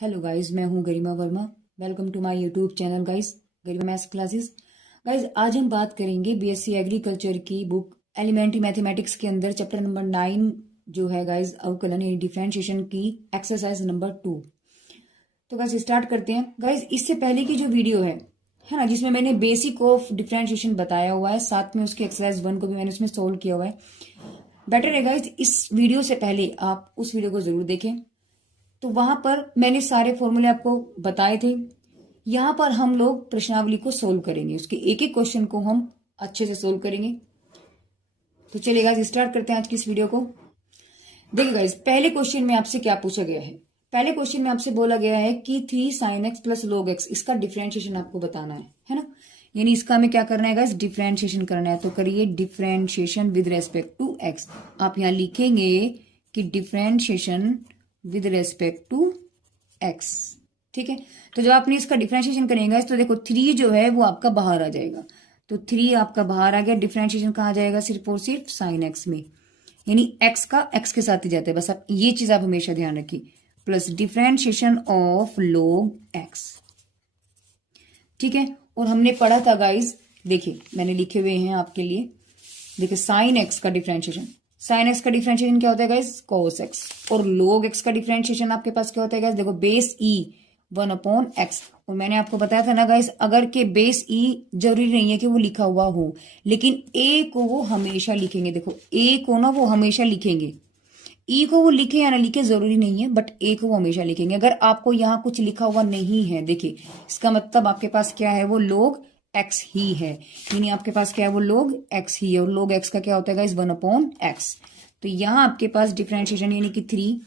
Hello guys, मैं हूं Garima Verma. Welcome to my YouTube channel guys, Garima maths classes. Guys, आज हम बात करेंगे बीएससी एग्रीकल्चर की बुक एलिमेंट्री मैथमेटिक्स के अंदर चैप्टर नंबर 9 जो है गाइस, अवकलन यानी डिफरेंशिएशन की एक्सरसाइज नंबर 2। तो गाइस स्टार्ट करते हैं। गाइस, इससे पहले की जो वीडियो है ना, जिसमें मैंने बेसिक ऑफ डिफरेंशिएशन बताया हुआ है, साथ में उसकी एक्सरसाइज 1 को भी मैंने उसमें सोल्व किया हुआ है। बेटर है गाइस, इस वीडियो से पहले आप उस वीडियो को जरूर देखें। तो वहां पर मैंने सारे फॉर्मूले आपको बताए थे। यहां पर हम लोग प्रश्नावली को सोल्व करेंगे, उसके एक एक क्वेश्चन को हम अच्छे से सोल्व करेंगे। तो चलिए गाइस स्टार्ट करते हैं आज की इस वीडियो को। देखिए गाइस, पहले क्वेश्चन में आपसे क्या पूछा गया है। पहले क्वेश्चन में आपसे बोला गया है कि 3 sin x plus log x, इसका डिफरेंशिएशन आपको बताना है ना। यानी इसका हमें क्या करना है गाइस, डिफरेंशिएशन करना है। तो करिए differentiation with respect to x। आप यहां लिखेंगे कि differentiation with respect to x। ठीक है, तो जब आपने इसका डिफरेंशिएशन करेंगे तो देखो 3 जो है वो आपका बाहर आ जाएगा। तो 3 आपका बाहर आ गया। डिफरेंशिएशन कहाँ जाएगा, सिर्फ और सिर्फ साइन एक्स में, यानी x का x के साथ ही जाता है। बस आप ये चीज आप हमेशा ध्यान रखिए। Plus differentiation of log x। ठीक है, और हमने पढ़ा था गाइस, देखिए मैंने लिखे हुए हैं आपके लिए। देखिए साइन एक्स का डिफरेंशिएशन, साइन एक्स का डिफरेंशिएशन क्या होता है गाइस, कोस एक्स। और log x का डिफरेंशिएशन आपके पास क्या होता है गाइस, देखो बेस e 1/x। और मैंने आपको बताया था ना गाइस, अगर के बेस e जरूरी नहीं है कि वो लिखा हुआ हो, लेकिन a को वो हमेशा लिखेंगे। देखो a को ना वो हमेशा लिखेंगे, ई को वो लिखे या ना लिखे जरूरी नहीं है, बट ए को वो हमेशा लिखेंगे। अगर आपको यहाँ कुछ लिखा हुआ नहीं है, देखिए इसका मतलब आपके पास क्या है, वो log x ही है। यानी आपके पास क्या है, वो log x ही है। और log x का क्या होता है गाइस, 1/x। तो यहाँ आपके पास डिफरेंशिएशन यानी कि 3,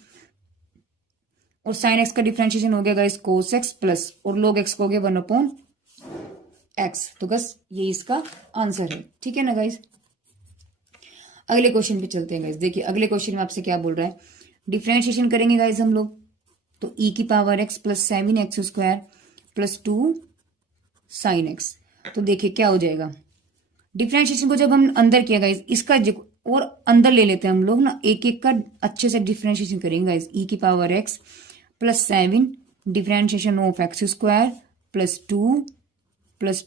और साइन एक्स का डिफरेंशिएशन हो गया गाइस कोस एक्स प्लस, और log x को हो गया 1/x। तो बस ये इसका आंसर है। ठीक है ना गाइस। अगले क्वेश्चन पे चलते हैं गाइस। देखिए अगले क्वेश्चन में आपसे क्या बोल रहा है, डिफरेंशिएशन करेंगे गाइस हम लोग। तो e की power x plus 7x² plus 2 sine x. तो देखिए क्या हो जाएगा, डिफरेंशिएशन को जब हम अंदर किया गाइस, इसका और अंदर ले लेते हैं हम लोग ना, एक एक का अच्छे से डिफरेंशिएशन करेंगे गाइस। e की power x plus 7 differentiation of x² plus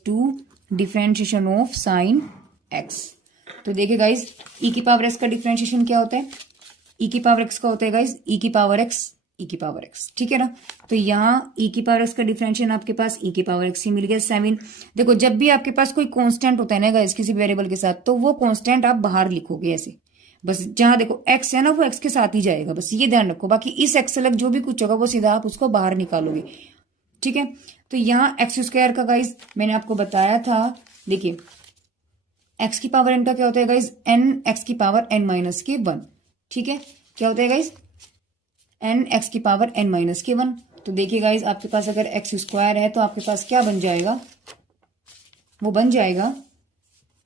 2 differentiation of sine x। तो देखिए गाइस, e की पावर x का डिफरेंशिएशन क्या होता है, e की पावर x का होता है गाइस e की पावर x, e की पावर x। ठीक है ना। तो यहाँ e की पावर x का डिफरेंशिएशन आपके पास e की पावर x ही मिल गया 7। देखो जब भी आपके पास कोई कांस्टेंट होता है ना गाइस किसी वेरिएबल के साथ, तो वो कांस्टेंट आप बाहर लिखोगे ऐसे। बस जहां देखो x है ना, वो x के साथ ही जाएगा, बस ये ध्यान रखो। बाकी इस x से अलग जो भी कुछ होगा वो सीधा आप उसको बाहर निकालोगे। ठीक है, तो यहाँ x² का गाइस मैंने आपको बताया था। देखिए x की पावर n का क्या होता है गाइस, n x की पावर n-1। ठीक है, क्या होता है गाइस, n x की पावर n-1। तो देखिए गाइस, आपके पास अगर x² है तो आपके पास क्या बन जाएगा, वो बन जाएगा,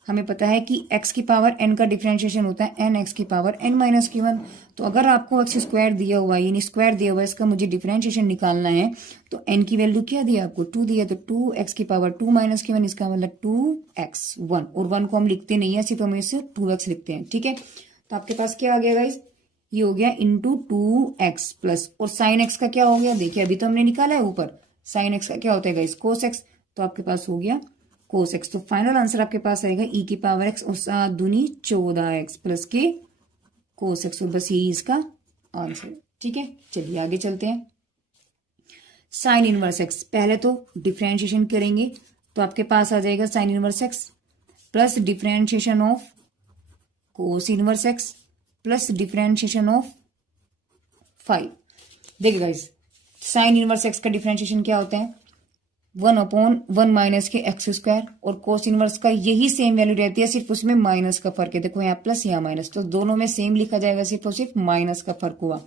हमें पता है कि x की पावर n का डिफरेंशिएशन होता है n x की पावर n-1। तो अगर आपको x² दिया हुआ है, यानी स्क्वायर दिया हुआ है, इसका मुझे डिफरेंशिएशन निकालना है, तो n की वैल्यू क्या दिया आपको, 2 दिया। तो 2x की पावर 2-1, इसका मतलब 2x1। और 1 को हम लिखते नहीं है, सिर्फ हम इसे 2x लिखते हैं। ठीक है, तो आपके पास क्या आ गया गाइस, ये हो गया इंटू 2x प्लस, और साइन x का क्या हो गया, देखिए अभी तो हमने निकाला है ऊपर, साइन x का क्या होता है गाइस, कोस x। तो आपके पास हो गया कोस एक्स। तो फाइनल आंसर आपके पास आएगा e की पावर x और 7 दूनी 14x प्लस के कोस एक्स। और बस यही इसका आंसर। ठीक है, चलिए आगे चलते हैं। साइन इनवर्स x, पहले तो डिफरेंशिएशन करेंगे तो आपके पास आ जाएगा sine inverse x plus differentiation of cos inverse x plus differentiation of 5। देखिए गाइस, साइन इनवर्स x का डिफरेंशिएशन क्या होता है, 1/1 के x²। और कोस इनवर्स का यही सेम वैल्यू रहती है, सिर्फ उसमें माइनस का फर्क है। देखो यहाँ प्लस यहाँ माइनस, तो दोनों में सेम लिखा जाएगा, सिर्फ और सिर्फ माइनस का फर्क हुआ।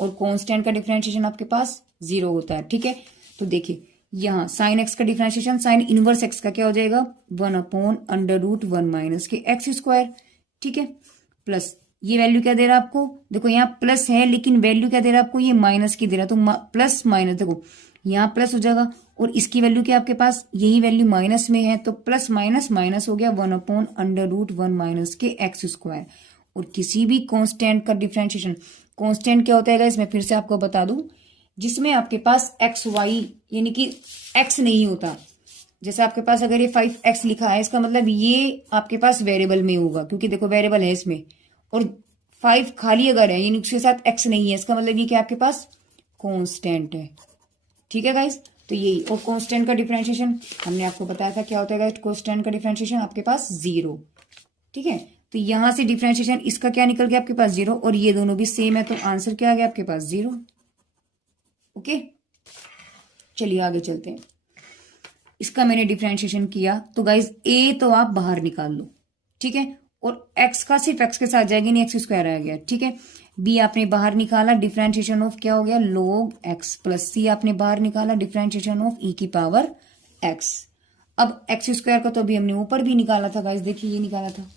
और कांस्टेंट का डिफरेंशिएशन आपके पास 0 होता है। ठीक है, तो देखिए यहाँ साइन एक्स का डिफरेंशिएशन, साइन इनवर्स एक्स का क्या हो जाएगा, 1/√1 के x²। ठीक है, प्लस ये वैल्यू क्या दे रहा है आपको, देखो यहाँ प्लस है लेकिन वैल्यू क्या दे रहा है आपको, ये माइनस की दे रहा है। तो प्लस माइनस, देखो यहाँ प्लस हो जाएगा, और इसकी वैल्यू क्या आपके पास, यही वैल्यू माइनस में है, तो प्लस माइनस माइनस हो गया 1/√1 के x²। और किसी भी कांस्टेंट का डिफरेंशिएशन, कांस्टेंट क्या होता है इसमें फिर से आपको बता दूं, जिसमें आपके पास एक्स वाई यानी कि एक्स नहीं होता। जैसे आपके पास अगर ये 5x लिखा है, इसका मतलब ये आपके पास वेरिएबल में होगा, क्योंकि देखो वेरिएबल है इसमें, और 5 खाली अगर है यानी उसके साथ x नहीं है, इसका मतलब ये कि आपके पास कांस्टेंट है। ठीक है गाइस, तो यही। और कांस्टेंट का डिफरेंशिएशन हमने आपको बताया था क्या होता है गाइस, कांस्टेंट का डिफरेंशिएशन आपके पास 0। ठीक है, तो यहां से डिफरेंशिएशन इसका क्या निकल गया आपके पास 0, और ये दोनों भी सेम है, तो आंसर क्या आ गया आपके पास 0। ओके, चलिए आगे चलते हैं। इसका मैंने डिफरेंशिएशन किया, तो गाइज ए तो आप बाहर निकाल लो। ठीक है, और एक्स का सिर्फ एक्स के साथ जाएगी, नहीं एक्स स्क्वायर आ गया। ठीक है, बी आपने बाहर निकाला, डिफरेंशिएशन ऑफ क्या हो गया, log एक्स, प्लस सी आपने बाहर निकाला, डिफरेंशिएशन ऑफ ई की पावर एक्स। अब एक्स स्क्वायर का तो अभी हमने ऊपर भी निकाला था गाइज, देखिए ये निकाला था,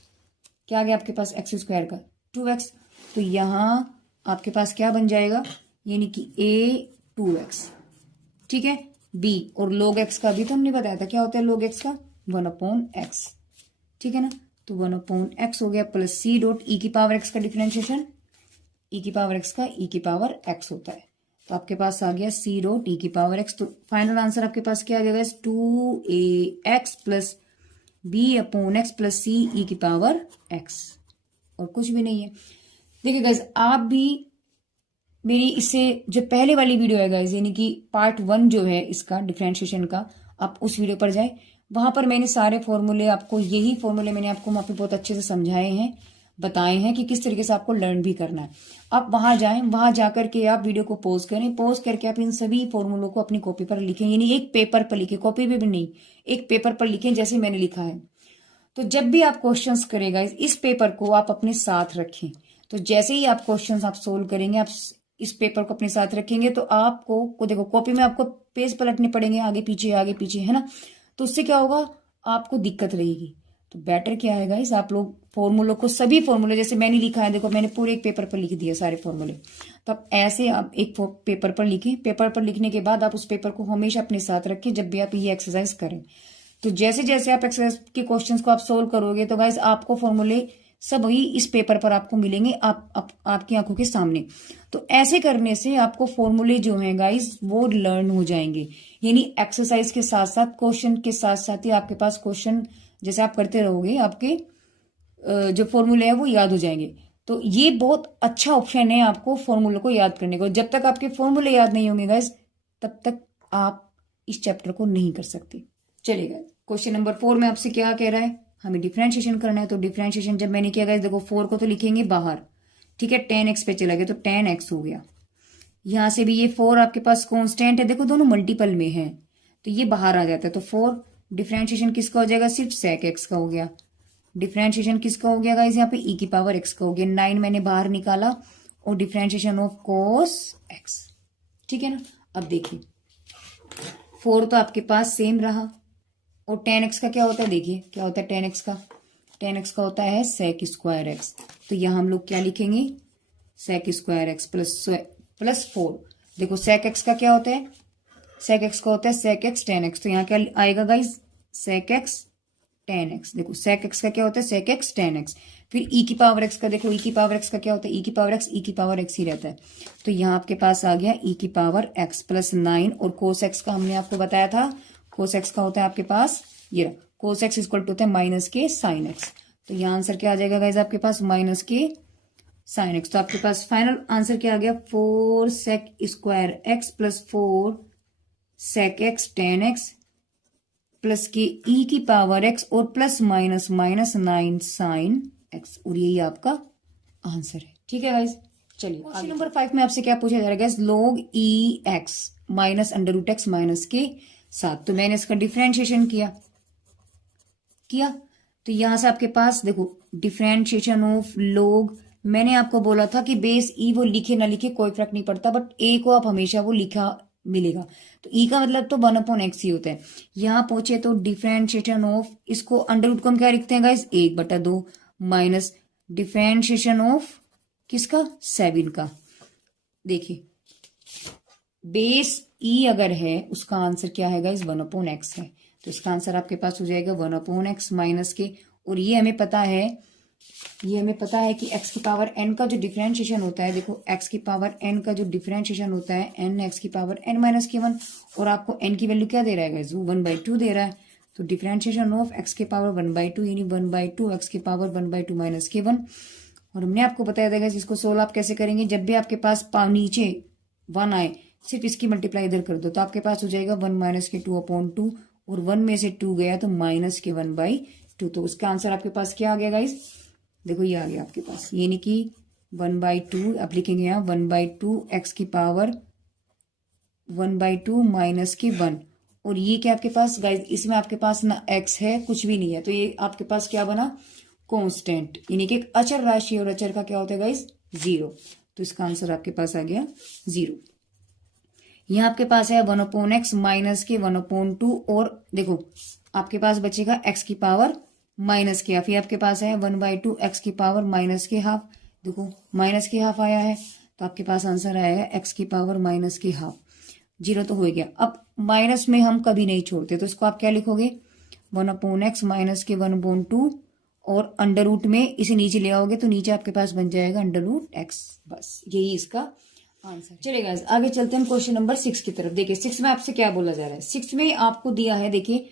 क्या आ गया आपके पास एक्स स्क्वायर का 2x। तो यहां आपके पास क्या बन जाएगा, यानी कि a 2x। ठीक है, बी और log x का भी तो हमने बताया था क्या होता है log x का, 1/x। ठीक है ना, तो 1/x हो गया, प्लस सी डॉट ई की पावर x का डिफरेंशिएशन, ई की पावर x का ई की पावर x होता है। तो आपके पास आ गया सी डॉट ई की पावर x। तो फाइनल आंसर आपके पास क्या आ गया, 2ax प्लस b/x प्लस सी ई की पावर x, और कुछ भी नहीं है। देखिए गाइज, आप भी मेरी इससे जो पहले वाली वीडियो है गाइज, यानी कि पार्ट 1 जो है इसका डिफरेंशिएशन का, आप उस वीडियो पर जाए, वहां पर मैंने सारे फॉर्मूले आपको, यही फॉर्मूले मैंने आपको वहां पे बहुत अच्छे से समझाए हैं, बताए हैं कि किस तरीके से आपको लर्न भी करना है। आप वहां जाएं, वहां जाकर के आप वीडियो को पॉज करें, पॉज करके आप इन सभी फॉर्मूलों को अपनी कॉपी पर लिखें, यानी एक पेपर पर लिखें, कॉपी पे भी नहीं, एक पेपर पर लिखें जैसे मैंने लिखा है। तो जब भी आप क्वेश्चंस करेगा, इस पेपर को आप अपने साथ रखें। तो जैसे ही आप क्वेश्चंस आप सोल्व करेंगे, आप इस पेपर को अपने साथ रखेंगे, तो आपको को देखो कॉपी में आपको पेज पलटने पड़ेंगे, आगे पीछे, है ना, तो उससे क्या होगा, आपको दिक्कत रहेगी। तो बेटर क्या है गाइस, आप लोग फॉर्मूलों को, सभी फॉर्मूले जैसे मैंने लिखा है, देखो मैंने पूरे एक पेपर पर लिख दिया सारे फॉर्मूले। तो आप ऐसे आप एक पेपर पर लिखें, पेपर पर लिखने के बाद आप उस पेपर को हमेशा अपने साथ रखें जब भी आप ये एक्सरसाइज करें। तो जैसे जैसे आप एक्सरसाइज के क्वेश्चंस को आप सोल्व करोगे, तो गाइस आपको फॉर्मूले सब वही इस पेपर पर आपको मिलेंगे, आपकी आंखों के सामने। तो ऐसे करने से आपको फॉर्मूले जो हैं गाइस वो लर्न हो जाएंगे, यानी एक्सरसाइज के साथ साथ, क्वेश्चन के साथ साथ ही आपके पास क्वेश्चन जैसे आप करते रहोगे, आपके जो फॉर्मूले हैं वो याद हो जाएंगे। तो ये बहुत अच्छा ऑप्शन है आपको फॉर्मूले को याद करने को। जब तक आपके फॉर्मूले याद नहीं होंगे गाइस, तब तक आप इस चैप्टर को नहीं कर सकते। चलिए क्वेश्चन नंबर 4 में आपसे क्या कह रहा है, हमें डिफरेंशिएशन करना है। तो डिफरेंशिएशन जब मैंने किया गाइस, देखो 4 को तो लिखेंगे बाहर, ठीक है, 10x पे चला गया तो 10x हो गया। यहां से भी ये 4 आपके पास कांस्टेंट है, देखो दोनों मल्टीपल में है, तो ये बाहर आ जाता है। तो 4 डिफरेंशिएशन किसका हो जाएगा, सिर्फ sec x का हो गया। डिफरेंशिएशन किसका हो गया गाइस, यहाँ पे e की पावर x का हो गया। 9 मैंने बाहर निकाला, और डिफरेंशिएशन ऑफ cos x। ठीक है ना, अब देखिए 4 तो आपके पास सेम रहा, और 10x का क्या होता है, देखिए क्या होता है 10x का, 10x का होता है sec स्क्वायर x। तो यहां हम लोग क्या लिखेंगे, sec स्क्वायर x प्लस 4। देखो sec x का क्या होता है, sec x का होता है sec x tan x। तो यहाँ क्या आएगा guys, sec x tan x। देखो sec x का क्या होता है, sec x tan x। फिर e की पावर x का, देखो e की पावर x का क्या होता है, e की पावर x, e की पावर x ही रहता है। तो यहाँ आपके पास आ गया e की पावर x प्लस 9, और cos x का हमने आपको बताया था, cos x का होता है आपके पास ये रहा, cos x इक्वल टू होता है माइनस के साइन x। तो यहाँ आंसर क्या आ जाएगा गाइज आपके पास, माइनस के साइन x। तो आपके पास फाइनल आंसर क्या आ गया, 4 sec square x plus 4 sec x tan x plus के e की पावर x और प्लस माइनस 9 साइन x, और यही आपका आंसर है। ठीक है गाइज, चलिए क्वेश्चन नंबर 5 में आपसे क्या पूछा जा रहा है, log e x minus under root X minus के साथ। तो मैंने इसका डिफरेंशिएशन किया, तो यहां से आपके पास देखो डिफरेंशिएशन ऑफ log, मैंने आपको बोला था कि बेस ई वो लिखे ना लिखे कोई फर्क नहीं पड़ता, बट ए को आप हमेशा वो लिखा मिलेगा। तो ई का मतलब तो 1/x ही होता है। यहां पहुंचे तो डिफरेंशिएशन ऑफ, इसको अंडर रूट को हम क्या लिखते हैं गाइस, 1/2 माइनस डिफरेंशिएशन ऑफ किसका, 7 का। देखिए बेस ई अगर है, उसका आंसर क्या है गाइस, 1/x है। तो इसका आंसर आपके पास हो जाएगा 1/x माइनस के, और ये हमें पता है ये हमें पता है कि x की पावर n का जो डिफरेंशिएशन होता है, देखो x की पावर n का जो डिफरेंशिएशन होता है n x की पावर n माइनस के 1, और आपको n की वैल्यू क्या दे रहा है गाइस, 1/2 दे रहा है। तो डिफरेंशिएशन ऑफ x की पावर 1/2 यानी 1/2 x की पावर 1/2 माइनस के 1। और हमने आपको बताया था गाइस इसको सोल्व आप कैसे करेंगे, जब भी आपके पास नीचे 1 आए सिर्फ इसकी मल्टीप्लाई इधर कर दो, तो आपके पास हो जाएगा 1 माइनस के 2/2, और 1 में से 2 गया तो माइनस के 1/2। तो उसका आंसर आपके पास क्या आ गया गाइस, देखो ये आ गया आपके पास, यानी कि 1/2 आप लिखेंगे यहाँ 1/2 x की पावर 1/2 माइनस के 1। और ये क्या आपके पास गाइस, इसमें आपके पास ना x है कुछ भी नहीं है, तो ये आपके पास क्या बना, कांस्टेंट, यानी कि एक अचर राशि, और अचर का क्या होता है गाइस, 0। तो इसका आंसर आपके पास आ गया 0। यहाँ आपके पास है 1/x माइनस के 1/2, और देखो आपके पास बचेगा x की पावर माइनस के हाफ, ये आपके पास है 1/2 x की पावर माइनस के हाफ, देखो माइनस के हाफ आया है, तो आपके पास आंसर आया है x की पावर माइनस के हाफ। 0 तो हो गया। अब माइनस में हम कभी नहीं छोड़ते, तो इसको आप क्या लिखोगे, 1/x माइनस के 1/2, और अंडर रूट में इसे नीचे ले आओगे तो नीचे आपके पास बन जाएगा √x। बस यही इसका आंसर। चलेगा, आगे चलते हैं क्वेश्चन नंबर 6 की तरफ। देखिए 6 में आपसे क्या बोला जा रहा है, 6 में आपको दिया है, देखिए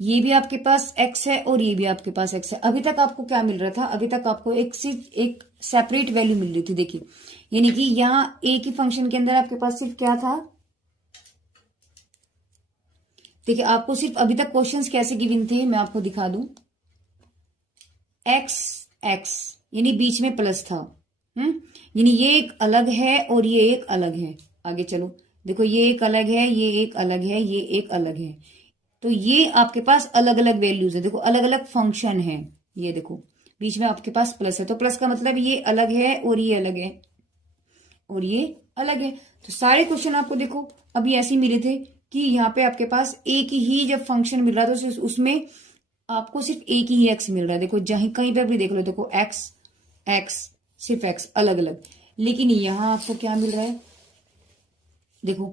ये भी आपके पास x है और ये भी आपके पास x है। अभी तक आपको क्या मिल रहा था, अभी तक आपको एक सेपरेट वैल्यू मिल रही थी, देखिए यानी कि यहाँ a की फंक्शन के अंदर आपके पास सिर्फ क्या था, देखिए आपको सिर्फ अभी तक क्वेश्चंस कैसे गिवन थे मैं आपको दिखा दूं, x यानी बीच में प्लस था, यानी ये एक अलग है और ये एक अलग है। आगे चलो, देखो ये एक अलग है, ये एक अलग है, ये एक अलग है, तो ये आपके पास अलग अलग वैल्यूज है, देखो अलग अलग फंक्शन है। ये देखो बीच में आपके पास प्लस है, तो प्लस का मतलब ये अलग है और ये अलग है और ये अलग है। तो सारे क्वेश्चन आपको देखो अभी ऐसे ही मिले थे कि यहाँ पे आपके पास एक ही जब फंक्शन मिल रहा था तो उसमें आपको सिर्फ एक ही एक्स मिल रहा है। देखो जहां कहीं पे भी देख लो, देखो एक्स एक्स सिर्फ एक्स अलग अलग, लेकिन यहां आपको क्या मिल रहा है, देखो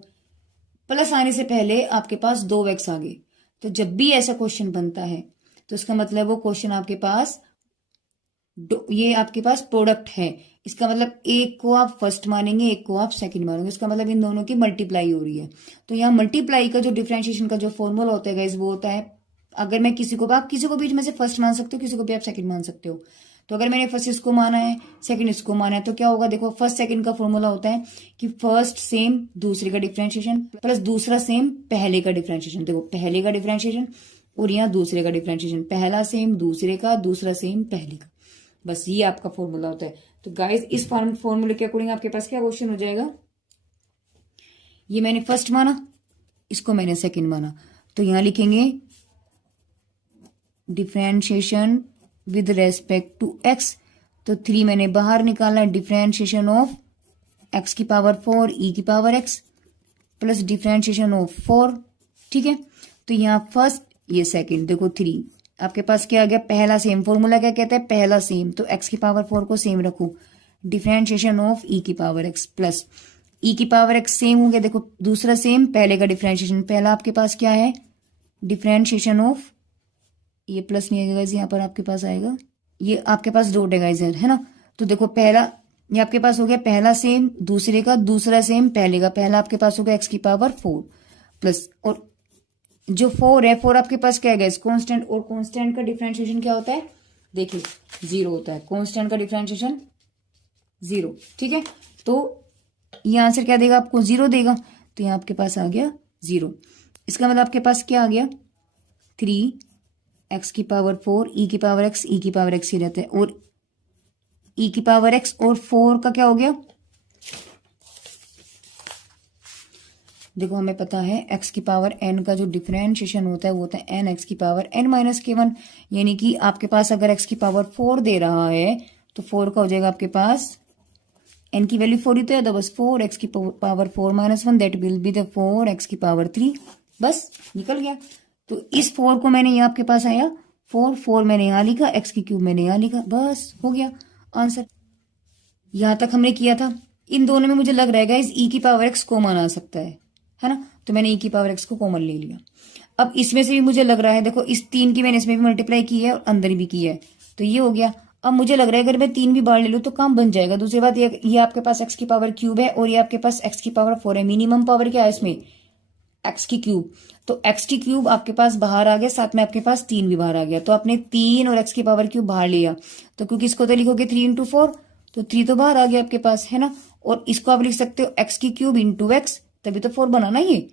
प्लस आने से पहले आपके पास 2x आ गए। तो जब भी ऐसा क्वेश्चन बनता है तो इसका मतलब वो क्वेश्चन आपके पास ये आपके पास प्रोडक्ट है, इसका मतलब एक को आप फर्स्ट मानेंगे एक को आप सेकंड मानेंगे, इसका मतलब इन दोनों की मल्टीप्लाई हो रही है। तो यहाँ मल्टीप्लाई का जो डिफरेंशिएशन का जो फॉर्मूला होता है गाइस वो होता है, अगर मैं किसी को आप किसी को बीच में से फर्स्ट मान सकते हो, किसी को भी आप सेकंड मान सकते हो। तो अगर मैंने फर्स्ट इसको माना है सेकंड इसको माना है तो क्या होगा, देखो फर्स्ट सेकंड का फॉर्मूला होता है कि फर्स्ट सेम दूसरे का डिफरेंशिएशन प्लस दूसरा सेम पहले का डिफरेंशिएशन। देखो पहले का डिफरेंशिएशन और यहाँ दूसरे का डिफरेंशिएशन, पहला सेम दूसरे का, दूसरा सेम पहले का, बस ये आपका फॉर्मूला होता है। तो गाइस इस फॉर्मूले के अकॉर्डिंग आपके पास क्या क्वेश्चन हो जाएगा, ये मैंने फर्स्ट माना इसको मैंने सेकंड माना, तो यहां लिखेंगे differentiation with respect to X, तो 3 मैंने बाहर निकाला, डिफरेंशिएशन ऑफ एक्स की पावर 4 ई की power X plus differentiation of 4, ठीक है। तो यहाँ फर्स्ट ये सेकंड, देखो 3 आपके पास क्या आ गया, पहला सेम, फॉर्मूला क्या कहता है पहला सेम, तो एक्स की पावर 4 को सेम रखो, डिफरेंशिएशन ऑफ ई की पावर एक्स प्लस ई की पावर एक्स सेम हो गया, देखो दूसरा सेम पहले का डिफरेंशिएशन, पहला आपके पास क्या है डिफरेंशिएशन ऑफ, ये प्लस नहीं आएगा यहाँ पर आपके पास आएगा, ये आपके पास डॉट है गाइस है ना। तो देखो पहला ये आपके पास हो गया पहला सेम दूसरे का, दूसरा सेम पहले का, पहला आपके पास हो गया एक्स की पावर 4 प्लस, और जो 4 है 4 आपके पास क्या है गाइस कांस्टेंट, और कांस्टेंट का डिफरेंशिएशन क्या होता है, देखिए 0 होता है, कांस्टेंट का डिफरेंशिएशन 0, ठीक है। तो ये आंसर क्या देगा आपको 0 देगा, तो यहाँ आपके पास आ गया 0। इसका मतलब आपके पास क्या आ गया 3 एक्स की पावर 4 ई की पावर एक्स, ई की पावर एक्स ही रहता है, और ई की पावर एक्स और 4 का क्या हो गया, देखो हमें पता है एक्स की पावर एन का जो डिफरेंशिएशन होता है वो होता है एन एक्स की पावर एन माइनस के 1, यानी कि आपके पास अगर एक्स की पावर 4 दे रहा है तो 4 का हो जाएगा आपके पास एन की वैल्यू 4 ही तो है, तो बस 4 एक्स की power 4 minus 1 that will be the 4 x की पावर 3, बस निकल गया। तो इस 4 को मैंने यहाँ आपके पास आया 4 मैंने यहाँ लिखा, एक्स की क्यूब मैंने यहाँ लिखा, बस हो गया आंसर। यहां तक हमने किया था। इन दोनों में मुझे लग रहा है इस ई की पावर एक्स कॉमन आ सकता है ना, तो मैंने ई की पावर एक्स को कॉमन ले लिया। अब इसमें से भी मुझे लग रहा है, देखो इस 3 की मैंने इसमें भी मल्टीप्लाई की है और अंदर भी की है, तो ये हो गया। अब मुझे लग रहा है अगर मैं 3 भी बाहर ले लूँ तो काम बन जाएगा। दूसरी बात ये आपके पास x की पावर क्यूब है और ये आपके पास x की पावर 4 है। मिनिमम पावर क्या है इसमें, x की क्यूब। तो x की क्यूब आपके पास बाहर आ गया, साथ में आपके पास 3 भी बाहर आ गया। तो आपने 3 और x की पावर क्यूब बाहर लिया, तो क्योंकि इसको तो लिखोगे 3 इंटू 4, तो 3 तो बाहर आ गया आपके पास, है ना। और इसको आप लिख सकते हो x की क्यूब इंटू एक्स, तभी तो 4 बना ना ये।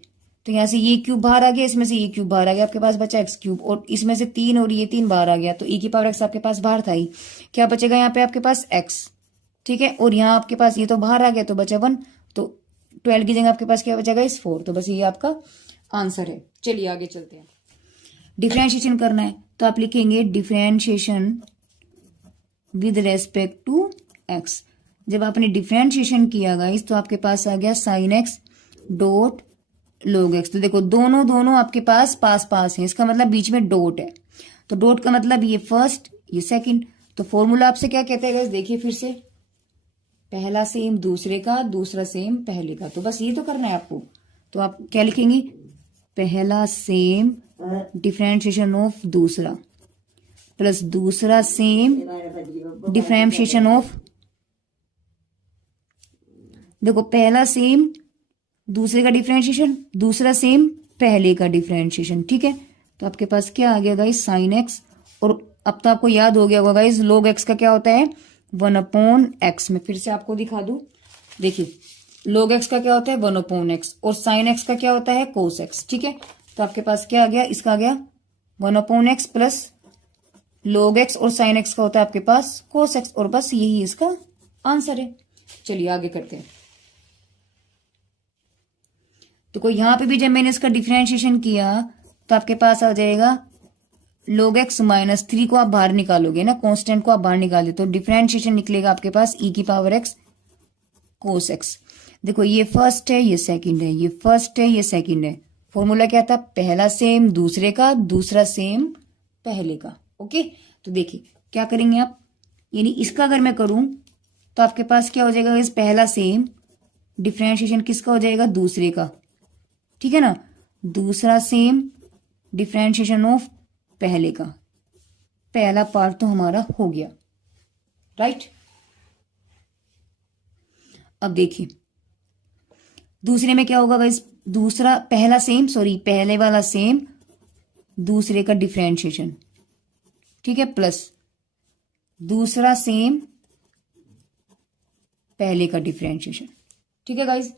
तो यहाँ से ये क्यूब बाहर आ गया, इसमें से ये क्यूब बाहर आ गया, आपके पास बचा x क्यूब, और इसमें से 3 और ये 3 बाहर आ गया, तो e की पावर x आपके पास बाहर था ही। क्या बचेगा यहाँ पे आपके पास x, ठीक है। और यहाँ आपके पास ये तो बाहर आ गया, तो बचा 1, तो 12 की जगह आपके पास क्या बचेगा, इस 4। तो बस ये आपका आंसर है। चलिए आगे चलते हैं। डिफरेंशिएशन करना है तो आप लिखेंगे differentiation with respect to X. जब आपने डिफरेंशिएशन किया गाइस तो आपके पास आ गया sine x dot log x। तो देखो दोनों आपके पास पास पास हैं, इसका मतलब बीच में डॉट है। तो डॉट का मतलब ये फर्स्ट ये सेकंड। तो फॉर्मूला आपसे क्या कहते हैं गाइस, देखिए फिर से, पहला सेम दूसरे का, दूसरा सेम पहले का। तो बस ये तो करना है आपको। तो आप क्या लिखेंगे, पहला सेम डिफरेंशिएशन ऑफ दूसरा प्लस दूसरा सेम डिफरेंशिएशन ऑफ, देखो पहला सेम दूसरे का डिफरेंशिएशन, दूसरा सेम पहले का डिफरेंशिएशन, ठीक है। तो आपके पास क्या आ गया गाइस, साइन एक्स। और अब तो आपको याद हो गया होगा गाइस, log x का क्या होता है, 1/x। मैं फिर से आपको दिखा दूं, देखिए log x का क्या होता है 1/x, और साइन x का क्या होता है cos x, ठीक है। तो आपके पास क्या आ गया, इसका आ गया 1/x प्लस log x, और साइन x का होता है आपके पास cos x, और बस यही इसका आंसर है। चलिए आगे करते हैं। तो कोई यहां पे भी जब मैंने इसका डिफरेंशिएशन किया तो आपके पास आ जाएगा log x माइनस 3 को आप बाहर निकालोगे ना, कांस्टेंट को आप बाहर निकाल दे तो डिफरेंशिएशन निकलेगा आपके पास e की पावर x cos x। देखो ये फर्स्ट है, ये सेकंड है, ये फर्स्ट है, ये सेकंड है। फॉर्मूला क्या था, पहला सेम दूसरे का, दूसरा सेम पहले का। ओके, तो देखिए क्या करेंगे आप, यानी इसका अगर मैं करूं तो आपके पास क्या हो जाएगा, इस पहला सेम डिफरेंशिएशन किसका हो जाएगा, दूसरे का, ठीक है ना। दूसरा सेम डिफरेंशिएशन ऑफ पहले का, पहला पार्ट तो हमारा हो गया, राइट। अब देखिए दूसरे में क्या होगा गाइस, दूसरा पहला सेम, सॉरी पहले वाला सेम दूसरे का डिफरेंशिएशन, ठीक है, प्लस दूसरा सेम पहले का डिफरेंशिएशन, ठीक है गाइस।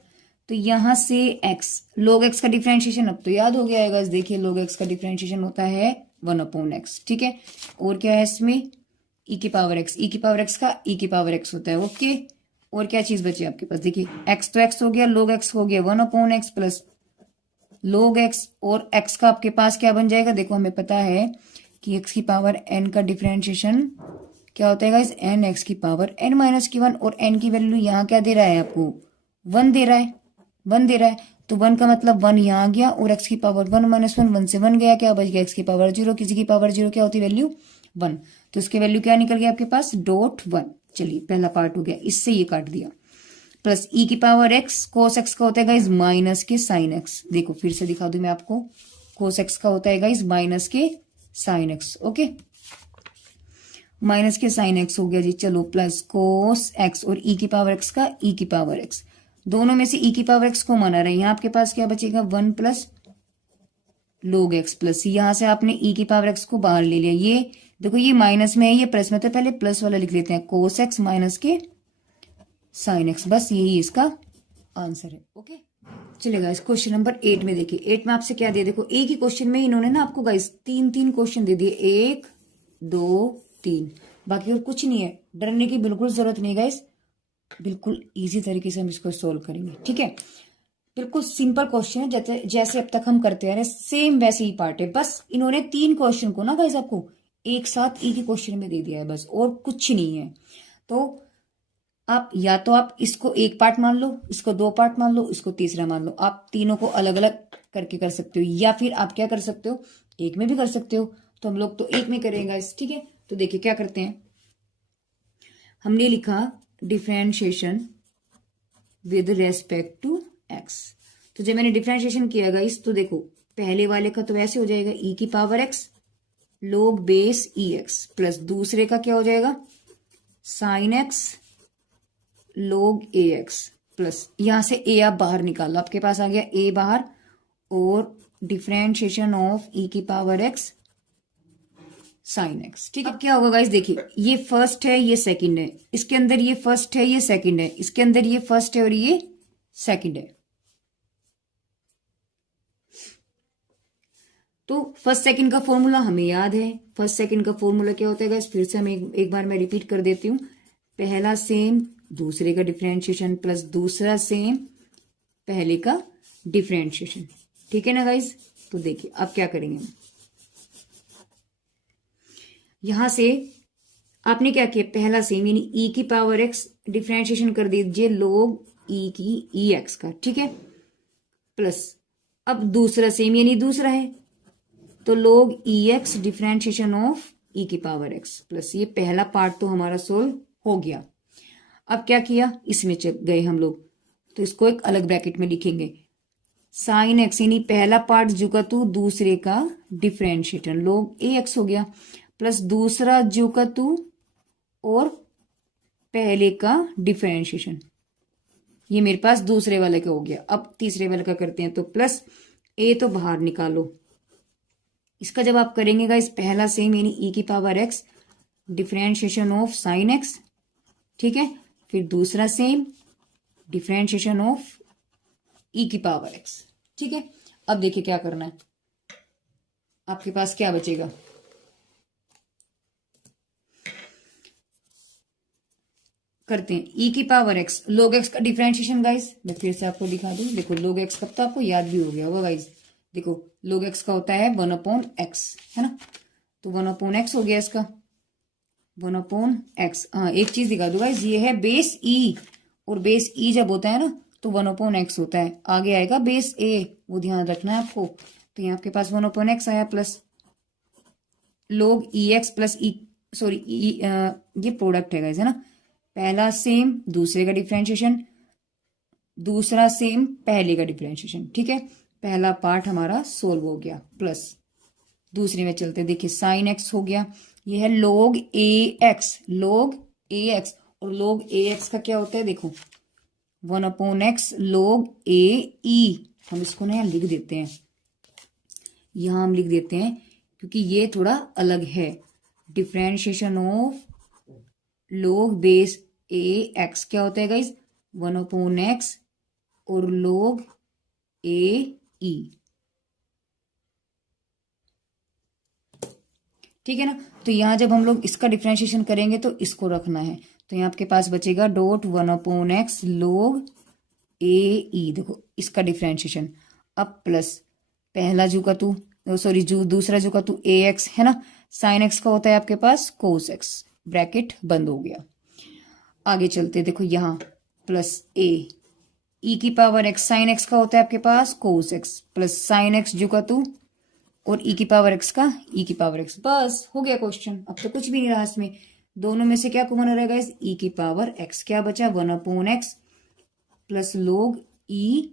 तो यहां से x log x का डिफरेंशिएशन अब तो याद हो गया है गाइस। देखिए log x का डिफरेंशिएशन होता है 1/x, ठीक है। और क्या है इसमें, e की पावर x, e की पावर x का e की पावर x होता है, ओके। और क्या चीज बची आपके पास, देखिए x तो x हो गया, log x हो गया 1/x प्लस log x, और x का आपके पास क्या बन जाएगा, देखो हमें पता है कि x की पावर n का डिफरेंशिएशन क्या होता है गाइस, n x की पावर n माइनस की 1, और n की वैल्यू यहाँ क्या दे रहा है आपको, 1 दे रहा है, 1 दे रहा है। तो 1 का मतलब 1 यहाँ आ गया, और x की पावर 1 माइनस 1, 1 से 1 गया, क्या बच गया, x की पावर 0, किसी की पावर 0 क्या होती है वैल्यू 1। तो इसकी वैल्यू क्या निकल गया आपके पास, .1। चलिए पहला पार्ट हो गया, इससे ये काट दिया, प्लस e की पावर x, cos x का होता है गाइस माइनस के साइन x। देखो फिर से दिखा दूं मैं आपको, cos x का होता है गाइस माइनस के साइन x, ओके, माइनस के साइन x हो गया जी। चलो प्लस cos x, और e की पावर x का e की पावर x, दोनों में से e की पावर x को माना रहे हैं। यहाँ आपके पास क्या बचेगा, 1 प्लस log x, प्लस यहाँ से आपने e की पावर x को बाहर ले लिया। ये देखो ये माइनस में है, ये प्लस में, तो पहले प्लस वाला लिख लेते हैं, cos x माइनस के साइन x, बस यही इसका आंसर है, ओके। चलेगा इस क्वेश्चन नंबर 8 में। देखिए 8 में आपसे क्या दिया, देखो एक ही क्वेश्चन में इन्होंने ना आपको गाइस 3 क्वेश्चन दे दिए, 1 2 3, बाकी और कुछ नहीं है। डरने की बिल्कुल जरूरत नहीं गाइस, बिल्कुल इजी तरीके से हम इसको सोल्व करेंगे, ठीक है। बिल्कुल सिंपल क्वेश्चन है, जैसे जैसे अब तक हम करते आ रहे सेम वैसे ही पार्ट है। बस इन्होंने 3 क्वेश्चन को ना गाइस आपको एक साथ एक ही क्वेश्चन में दे दिया है, बस और कुछ नहीं है। तो आप या तो आप इसको एक पार्ट मान लो, इसको 2 पार्ट मान लो, इसको तीसरा मान लो। आप तीनों को अलग अलग करके कर सकते हो, या फिर आप क्या कर सकते हो, एक में भी कर सकते हो। तो हम लोग तो एक में करेंगे, ठीक है। तो देखिए क्या करते हैं, हमने लिखा differentiation with respect to x। तो जब मैंने डिफरेंशिएशन किया गाइस, तो देखो पहले वाले का तो ऐसे हो जाएगा e की power x log base e x, plus दूसरे का क्या हो जाएगा साइन एक्स log ए एक्स प्लस, यहां से ए आप बाहर निकालो, आपके पास आ गया ए बाहर, और डिफ्रेंशिएशन ऑफ ई की पावर एक्स साइन एक्स। ठीक है, अब क्या होगा गाइस, देखिए ये फर्स्ट है ये सेकंड है, इसके अंदर ये फर्स्ट है ये सेकंड है, इसके अंदर ये फर्स्ट है और ये सेकंड है। तो फर्स्ट सेकंड का फॉर्मूला हमें याद है। फर्स्ट सेकंड का फॉर्मूला क्या होता है गाइस, फिर से हम एक बार मैं रिपीट कर देती हूँ। पहला सेम दूसरे का डिफरेंशिएशन प्लस दूसरा सेम पहले का डिफरेंशिएशन। ठीक है ना गाइस, तो देखिए अब क्या करेंगे हम, यहां से आपने क्या किया, पहला सेम यानी ई की पावर एक्स डिफरेंशिएशन कर दीजिए लोग ई की ई एक्स का। ठीक है, प्लस अब दूसरा सेम यानी दूसरा है तो लोग ई एक्स डिफरेंशिएशन ऑफ ई की पावर एक्स प्लस, ये पहला पार्ट तो हमारा सोल्व हो गया। अब क्या किया, इसमें चल गए हम लोग, तो इसको एक अलग ब्रैकेट में लिखेंगे। साइन एक्स यानी पहला पार्ट जो का तू दूसरे का डिफरेंशिएटर लोग ए एक्स हो गया, प्लस दूसरा जो का तू और पहले का डिफरेंशिएशन, ये मेरे पास दूसरे वाले का हो गया। अब तीसरे वाले का करते हैं, तो प्लस ए तो बाहर निकालो, इसका जब आप करेंगे गाइस पहला सेम यानी ई की power x differentiation of sine x. ठीक है, फिर दूसरा सेम डिफरेंशिएशन ऑफ ई की पावर एक्स। ठीक है, अब देखिए क्या करना है, आपके पास क्या बचेगा, करते हैं ई की पावर एक्स लोग एक्स का डिफरेंशिएशन। गाइस मैं फिर से आपको दिखा दूं, देखो लोग एक्स का तो आपको याद भी हो गया होगा गाइस। देखो लोग एक्स का होता है 1/x, है ना, तो 1/x हो गया इसका 1/x। हाँ एक चीज दिखा दूं गाइस, ये है बेस ई, और बेस ई जब होता है ना तो 1/x होता है, आगे आएगा बेस ए, वो ध्यान रखना है आपको। तो यहाँ आपके पास 1/x आया प्लस लोग ई एक्स प्लस ई, सॉरी ये प्रोडक्ट है गाइस, है ना, पहला सेम दूसरे का डिफरेंशिएशन, दूसरा सेम पहले का डिफरेंशिएशन। ठीक है, पहला पार्ट हमारा सोल्व हो गया, प्लस दूसरे में चलते हैं, देखिए साइन एक्स हो गया, ये है लोग ए एक्स, लोग ए एक्स, और लोग ए एक्स का क्या होता है, देखो 1/x लोग ए ई, हम इसको ना यहाँ लिख देते हैं, यहां हम लिख देते हैं क्योंकि ये थोड़ा अलग है। डिफरेंशिएशन ऑफ लोग बेस ए एक्स क्या होता है गाइज 1/x और लोग ए ई। ठीक है ना, तो यहां जब हम लोग इसका डिफरेंशिएशन करेंगे तो इसको रखना है, तो यहाँ आपके पास बचेगा डॉट 1/x लोग ए ई, देखो इसका डिफरेंशिएशन। अब प्लस पहला जू का तू, सॉरी जू दूसरा जू का तू ए एक्स, है ना, साइन एक्स का होता है आपके पास कोस एक्स, ब्रैकेट बंद हो गया। आगे चलते देखो यहाँ प्लस ए ई की पावर एक्स, साइन एक्स का होता है आपके पास cos X, plus sine X जो का तू और ई की पावर एक्स का ई की पावर एक्स। बस हो गया क्वेश्चन, अब तो कुछ भी नहीं रहा इसमें, दोनों में से क्या कॉमन रहेगा इस ई की पावर एक्स, क्या बचा 1/x प्लस लोग ई,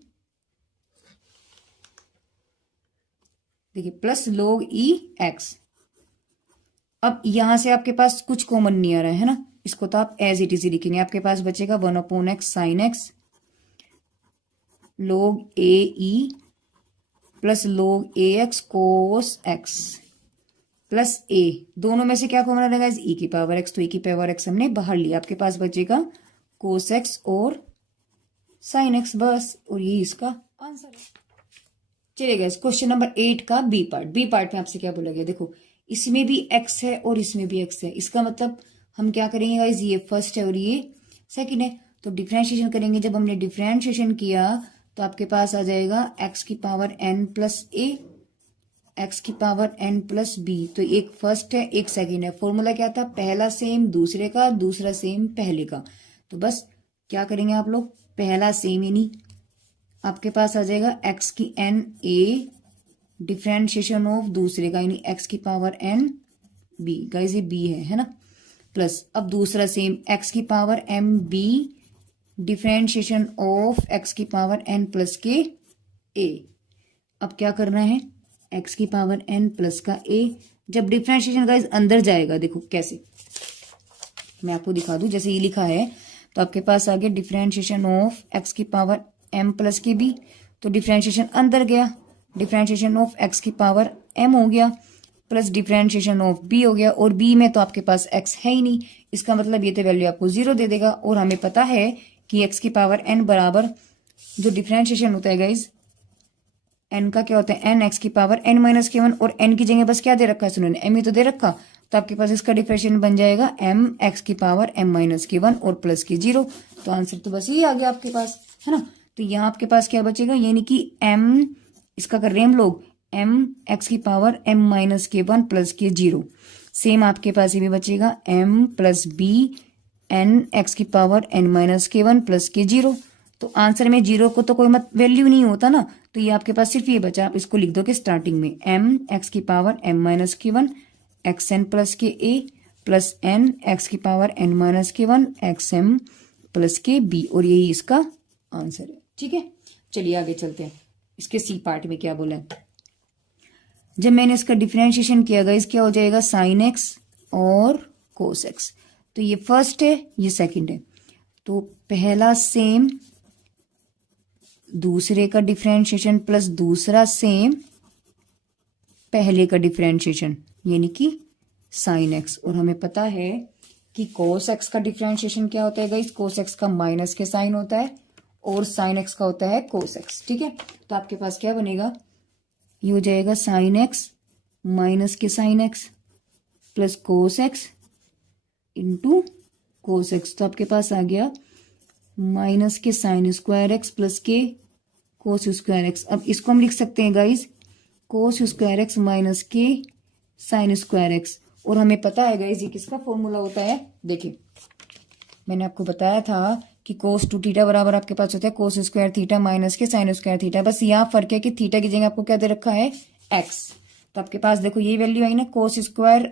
देखिए प्लस लोग ई एक्स। अब यहां से आपके पास कुछ कॉमन नहीं आ रहा है ना, इसको तो आप एज इट इज लिखेंगे, आपके पास बचेगा 1/x साइन एक्स लोग ए ई प्लस लोग ए एक्स कोस एक्स प्लस ए, दोनों में से क्या कॉमन रहेगा ई की पावर एक्स, तो ई की पावर एक्स हमने बाहर लिया, आपके पास बचेगा कोस एक्स और साइन एक्स, बस, और ये इसका आंसर है। चलेगा क्वेश्चन नंबर 8 का बी पार्ट। बी पार्ट में आपसे क्या बोला गया, देखो इसमें भी एक्स है और इसमें भी एक्स है, इसका मतलब हम क्या करेंगे गाइस, ये फर्स्ट है और ये सेकंड है, तो डिफरेंशिएशन करेंगे। जब हमने डिफरेंशिएशन किया तो आपके पास आ जाएगा एक्स की पावर एन प्लस ए, एक्स की पावर एन प्लस बी, तो एक फर्स्ट है एक सेकंड है। फॉर्मूला क्या था, पहला सेम दूसरे का, दूसरा सेम पहले का, तो बस क्या करेंगे आप लोग, पहला सेम यानी आपके पास आ जाएगा एक्स की एन ए डिफरेंशिएशन ऑफ दूसरे का यानी एक्स की पावर एन बी, गाइस ये बी है ना, प्लस अब दूसरा सेम एक्स की power m b differentiation of x की पावर एन प्लस के ए। अब क्या करना है, एक्स की पावर एन प्लस का ए, जब डिफरेंशिएशन गाइस अंदर जाएगा, देखो कैसे, मैं आपको दिखा दूं, जैसे ये लिखा है तो आपके पास आ गया डिफरेंशिएशन ऑफ एक्स की पावर m प्लस के बी, तो डिफरेंशिएशन अंदर गया, डिफरेंशिएशन ऑफ एक्स की पावर m हो गया प्लस डिफरेंशिएशन ऑफ b हो गया, और b में तो आपके पास x है ही नहीं, इसका मतलब ये तो वैल्यू आपको 0 दे देगा। और हमें पता है कि x की पावर n बराबर जो डिफरेंशिएशन होता है गाइज n का क्या होता है, n x की पावर n माइनस के 1, और n की जगह बस क्या दे रखा है सुनो, m ही तो दे रखा, तो आपके पास इसका डिफरेंशिएशन बन जाएगा m x की पावर m माइनस की 1 और प्लस की 0। तो आंसर तो बस यही आ गया आपके पास, है ना। तो यहाँ आपके पास क्या बचेगा, यानी कि m इसका कर रहे हैं हम लोग m x की पावर m माइनस के 1 प्लस के 0। सेम आपके पास ये भी बचेगा m plus b n x की पावर n माइनस के 1 प्लस के 0। तो आंसर में 0 को तो कोई मत वैल्यू नहीं होता ना, तो ये आपके पास सिर्फ ये बचा, आप इसको लिख दो कि स्टार्टिंग में m x की पावर m माइनस के 1 एक्स एन प्लस के a प्लस n x की पावर n माइनस के 1 एक्स एम प्लस के b, और यही इसका आंसर है। ठीक है, चलिए आगे चलते हैं। इसके सी पार्ट में क्या बोला है, जब मैंने इसका डिफरेंशिएशन किया गाइस क्या हो जाएगा, साइन एक्स और कोस एक्स। तो ये फर्स्ट है, ये सेकंड है, तो पहला सेम दूसरे का डिफरेंशिएशन प्लस दूसरा सेम पहले का डिफरेंशिएशन, यानी कि साइन एक्स। और हमें पता है कि कोस एक्स का डिफरेंशिएशन क्या होता है गाइस, कोस एक्स का माइनस के साइन होता है और साइन एक्स का होता है कोस एक्स। ठीक है, तो आपके पास क्या बनेगा, ये हो जाएगा साइन एक्स माइनस के sine x plus cos x into cos x, तो आपके पास आ गया माइनस के साइन स्क्वायर एक्स प्लस के कोस स्क्वायर एक्स। अब इसको हम लिख सकते हैं guys cos square x minus के साइन स्क्वायर एक्स, और हमें पता है गाइस ये किसका फॉर्मूला होता है, देखिए मैंने आपको बताया था कि कोस टू थीटा बराबर आपके पास होता है कोस स्क्वायर थीटा माइनस के साइन स्क्वायर थीटा। बस यहाँ फर्क है कि थीटा की जगह आपको क्या दे रखा है, एक्स। तो आपके पास देखो ये वैल्यू आई ना, कोस स्क्वायर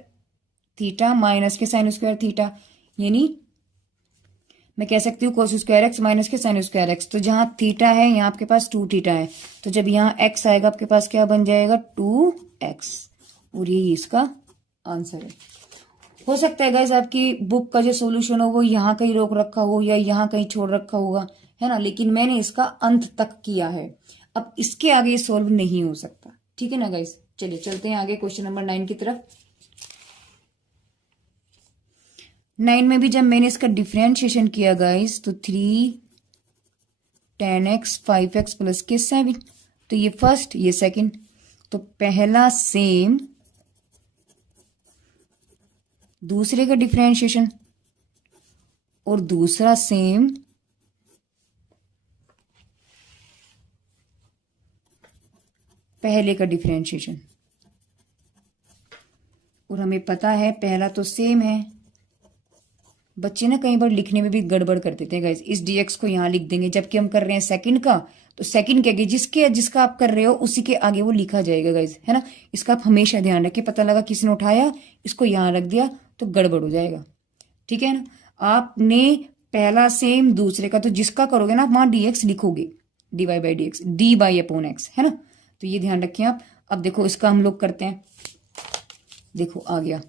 थीटा माइनस के साइन स्क्वायर थीटा, यानी मैं कह सकती हूँ कोस स्क्वायर एक्स माइनस के साइन स्क्वायर एक्स। तो जहां थीटा है यहाँ आपके पास 2 थीटा है, तो जब यहाँ एक्स आएगा आपके पास क्या बन जाएगा 2x, और यही इसका आंसर है। हो सकता है गाइस आपकी बुक का जो सॉल्यूशन हो वो यहाँ कहीं रोक रखा हो या यहाँ कहीं छोड़ रखा होगा, है ना, लेकिन मैंने इसका अंत तक किया है, अब इसके आगे ये सॉल्व नहीं हो सकता। ठीक है ना गाइस, चलिए चलते हैं आगे क्वेश्चन नंबर 9 की तरफ। 9 में भी जब मैंने इसका डिफरेंशिएशन किया गाइस तो 3 10x 5x प्लस के 7, तो ये फर्स्ट ये सेकंड, तो पहला सेम दूसरे का डिफरेंशिएशन और दूसरा सेम पहले का डिफरेंशिएशन। और हमें पता है पहला तो सेम है, बच्चे ना कई बार लिखने में भी गड़बड़ कर देते हैं गाइस, इस dx को यहां लिख देंगे जबकि हम कर रहे हैं सेकंड का, तो सेकंड के आगे जिसका आप कर रहे हो उसी के आगे वो लिखा जाएगा गाइस, है ना। इसका आप हमेशा ध्यान रखें, पता लगा किसी ने उठाया इसको यहां रख दिया तो गड़बड़ हो जाएगा। ठीक है ना, आपने पहला सेम दूसरे का, तो जिसका करोगे ना आप वहां dx लिखोगे, dy by dx, dy by upon x, है ना, तो ये ध्यान रखें आप। अब देखो इसका हम लोग करते हैं, देखो आ गया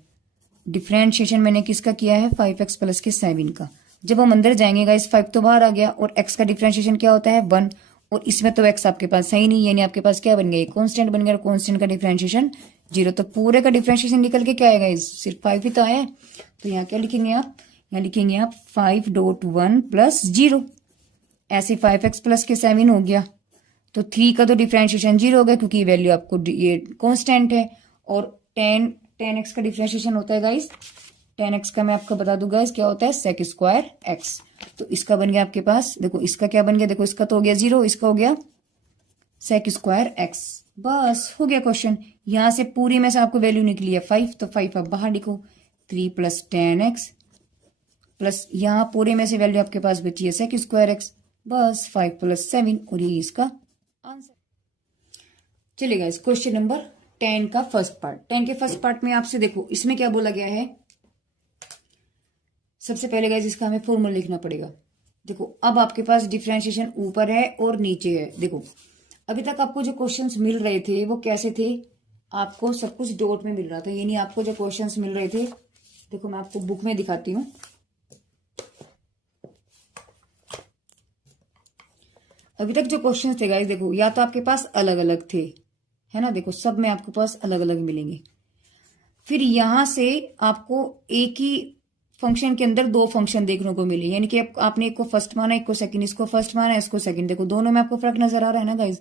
डिफरेंशिएशन मैंने किसका किया है 5x प्लस के 7 का। जब हम अंदर जाएंगे गाइस 5 तो बाहर आ गया, और x का डिफरेंशिएशन क्या होता है 1, और इसमें तो x आपके पास है ही नहीं, यानी आपके पास क्या बन गया कांस्टेंट बन गया, और कांस्टेंट का डिफरेंशिएशन 0, तो पूरे का डिफरेंशिएशन निकल के क्या आएगा, सिर्फ 5 ही तो आया है। तो यहाँ क्या लिखेंगे आप, यहाँ लिखेंगे आप 5.1 प्लस 0, ऐसे 5x प्लस के 7 हो गया, तो 3 का तो डिफरेंशिएशन 0 हो गया क्योंकि वैल्यू आपको ये कांस्टेंट है, और 10x का डिफरेंशिएशन होता है गाइस, 10x का मैं आपको बता दूं गाइस क्या होता है सेक स्क्वायर x। तो इसका बन गया आपके पास, देखो इसका क्या बन गया, देखो इसका तो हो गया 0, इसका हो गया सेक स्क्वायर x। बस हो गया क्वेश्चन, यहां से पूरी में से आपको वैल्यू निकली है 5, तो 5 आप बाहर लिखो, 3 प्लस 10x प्लस यहाँ पूरे में से वैल्यू आपके पास बची है सेक स्क्वायर x, बस 5 प्लस 7, और ये इसका आंसर। चलिए गाइस क्वेश्चन नंबर 10 का फर्स्ट पार्ट, 10 के फर्स्ट पार्ट में आपसे देखो इसमें क्या बोला गया है। सबसे पहले गाइस इसका हमें फॉर्मूला लिखना पड़ेगा। देखो अब आपके पास डिफरेंशिएशन ऊपर है और नीचे है। देखो अभी तक आपको जो क्वेश्चंस मिल रहे थे वो कैसे थे, आपको सब कुछ डॉट में मिल रहा था, यानी आपको जो क्वेश्चंस मिल रहे थे, देखो मैं आपको बुक में दिखाती हूँ, अभी तक जो क्वेश्चन थे गाइस देखो, या तो आपके पास अलग अलग थे, है ना, देखो सब में आपके पास अलग अलग मिलेंगे। फिर यहां से आपको एक ही फंक्शन के अंदर दो फंक्शन देखने को मिले, यानी कि आपने एक को फर्स्ट माना, एक को सेकंड, इसको फर्स्ट माना, इसको सेकंड, देखो दोनों में आपको फर्क नजर आ रहा है ना गाइज।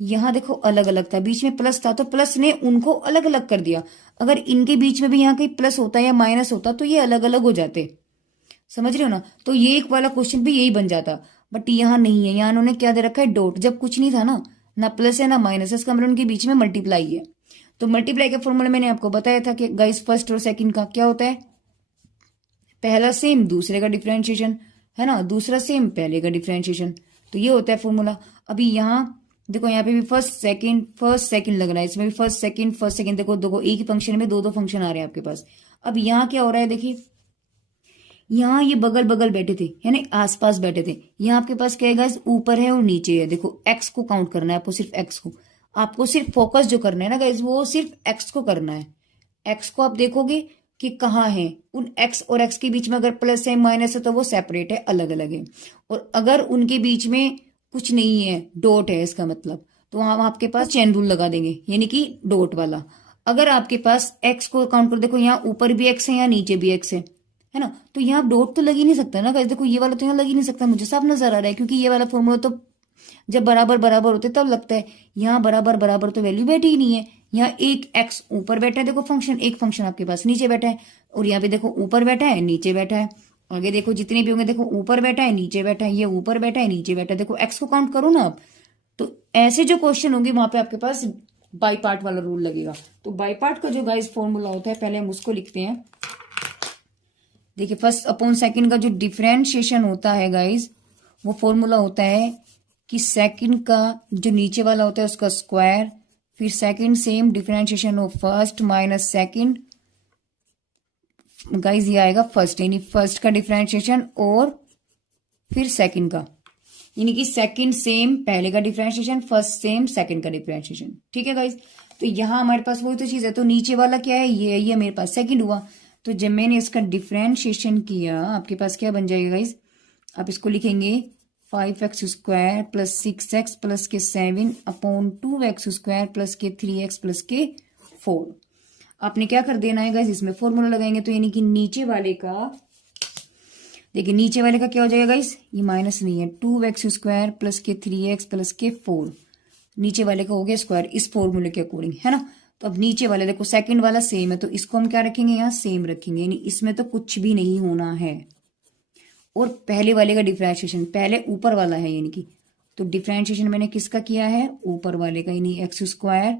यहाँ देखो अलग अलग था, बीच में प्लस था तो प्लस ने उनको अलग अलग कर दिया। अगर इनके बीच में भी यहाँ कहीं प्लस होता या माइनस होता तो ये अलग अलग हो जाते, समझ रहे हो ना। तो ये एक वाला क्वेश्चन भी यही बन जाता, बट यहाँ नहीं है, यहाँ उन्होंने क्या दे रखा है, डॉट। जब कुछ नहीं था ना, ना प्लस है ना माइनस है, इसका मतलब उनके बीच में मल्टीप्लाई है। तो मल्टीप्लाई का फॉर्मूला मैंने आपको बताया था कि गाइस फर्स्ट और सेकंड का क्या होता है, पहला सेम दूसरे का डिफ्रेंशिएशन, है ना, दूसरा सेम पहले का डिफ्रेंशिएशन। तो ये होता है फॉर्मूला। अभी यहाँ देखो, यहाँ पे भी फर्स्ट सेकंड लग रहा है, इसमें भी फर्स्ट सेकंड, देखो देखो एक ही फंक्शन में दो दो फंक्शन आ रहे हैं आपके पास। अब यहाँ क्या हो रहा है, देखिए यहाँ ये बगल बगल बैठे थे, यानी आसपास बैठे थे। यहाँ आपके पास क्या है गाइस, ऊपर है और नीचे है। देखो एक्स को काउंट करना है आपको, सिर्फ एक्स को, आपको सिर्फ फोकस जो करना है ना गाइस, वो सिर्फ एक्स को करना है। एक्स को आप देखोगे कि कहाँ है, उन एक्स और एक्स के बीच में अगर प्लस है माइनस है तो वो सेपरेट है, अलग अलग है। और अगर उनके बीच में कुछ नहीं है, डॉट है, इसका मतलब तो हम आपके पास चेन रूल लगा देंगे, यानी कि डॉट वाला। अगर आपके पास एक्स को काउंट कर, देखो यहाँ ऊपर भी एक्स है, यहाँ नीचे भी एक्स है ना, तो यहाँ डॉट तो लग ही नहीं सकता ना गाइस। देखो ये वाला तो यहाँ लग ही नहीं सकता, मुझे साफ नजर आ रहा है, क्योंकि ये वाला फॉर्मूला तो जब बराबर बराबर होते तब लगता है। यहाँ बराबर बराबर तो वैल्यू बैठी ही नहीं है। यहाँ एक एक्स ऊपर बैठा है, देखो फंक्शन, एक फंक्शन आपके पास नीचे बैठा है, और यहाँ पे देखो ऊपर बैठा है नीचे बैठा है। आगे देखो जितने भी होंगे, देखो ऊपर बैठा है नीचे बैठा है, ये ऊपर बैठा है नीचे बैठा है, देखो एक्स को काउंट करो ना आप। तो ऐसे जो क्वेश्चन होंगे वहां पे आपके पास बाई पार्ट वाला रूल लगेगा। तो बाई पार्ट का जो गाइस फॉर्मूला होता है, पहले हम उसको लिखते हैं। देखिए फर्स्ट अपॉन सेकंड का जो डिफरेंशिएशन होता है गाइस, वो फॉर्मूला होता है कि सेकंड का जो नीचे वाला होता है उसका स्क्वायर, फिर second same differentiation of first minus second, guys ये आएगा फर्स्ट, यानी फर्स्ट का डिफरेंशिएशन और फिर सेकंड का, यानी कि सेकंड सेम पहले का डिफरेंशिएशन, फर्स्ट सेम सेकंड का डिफरेंशिएशन। ठीक है गाइस, तो यहां हमारे पास वही तो चीज है। तो नीचे वाला क्या है, ये मेरे पास सेकंड हुआ। तो जब मैंने इसका डिफरेंशिएशन किया, आपके पास क्या बन जाएगा गाइस, आप इसको लिखेंगे 5x square plus 6x plus के 7 अपॉन 2x स्क्वायर प्लस के 3x प्लस के 4। आपने क्या कर देना है गाइस, इसमें फॉर्मूला लगाएंगे, तो यानी कि नीचे वाले का, देखिए नीचे वाले का क्या हो जाएगा गाइस, ये माइनस नहीं है, 2x स्क्वायर प्लस के 3x प्लस के 4, नीचे वाले का हो गया स्क्वायर, इस फॉर्मूले के अकॉर्डिंग, है ना। तो अब नीचे वाले देखो सेकंड वाला सेम है, तो इसको हम क्या रखेंगे, यहाँ सेम रखेंगे, यानी इसमें तो कुछ भी नहीं होना है। और पहले वाले का डिफरेंशिएशन पहले ऊपर वाला है, यानी कि तो डिफरेंशिएशन मैंने किसका किया है, ऊपर वाले का, यानी एक्स स्क्वायर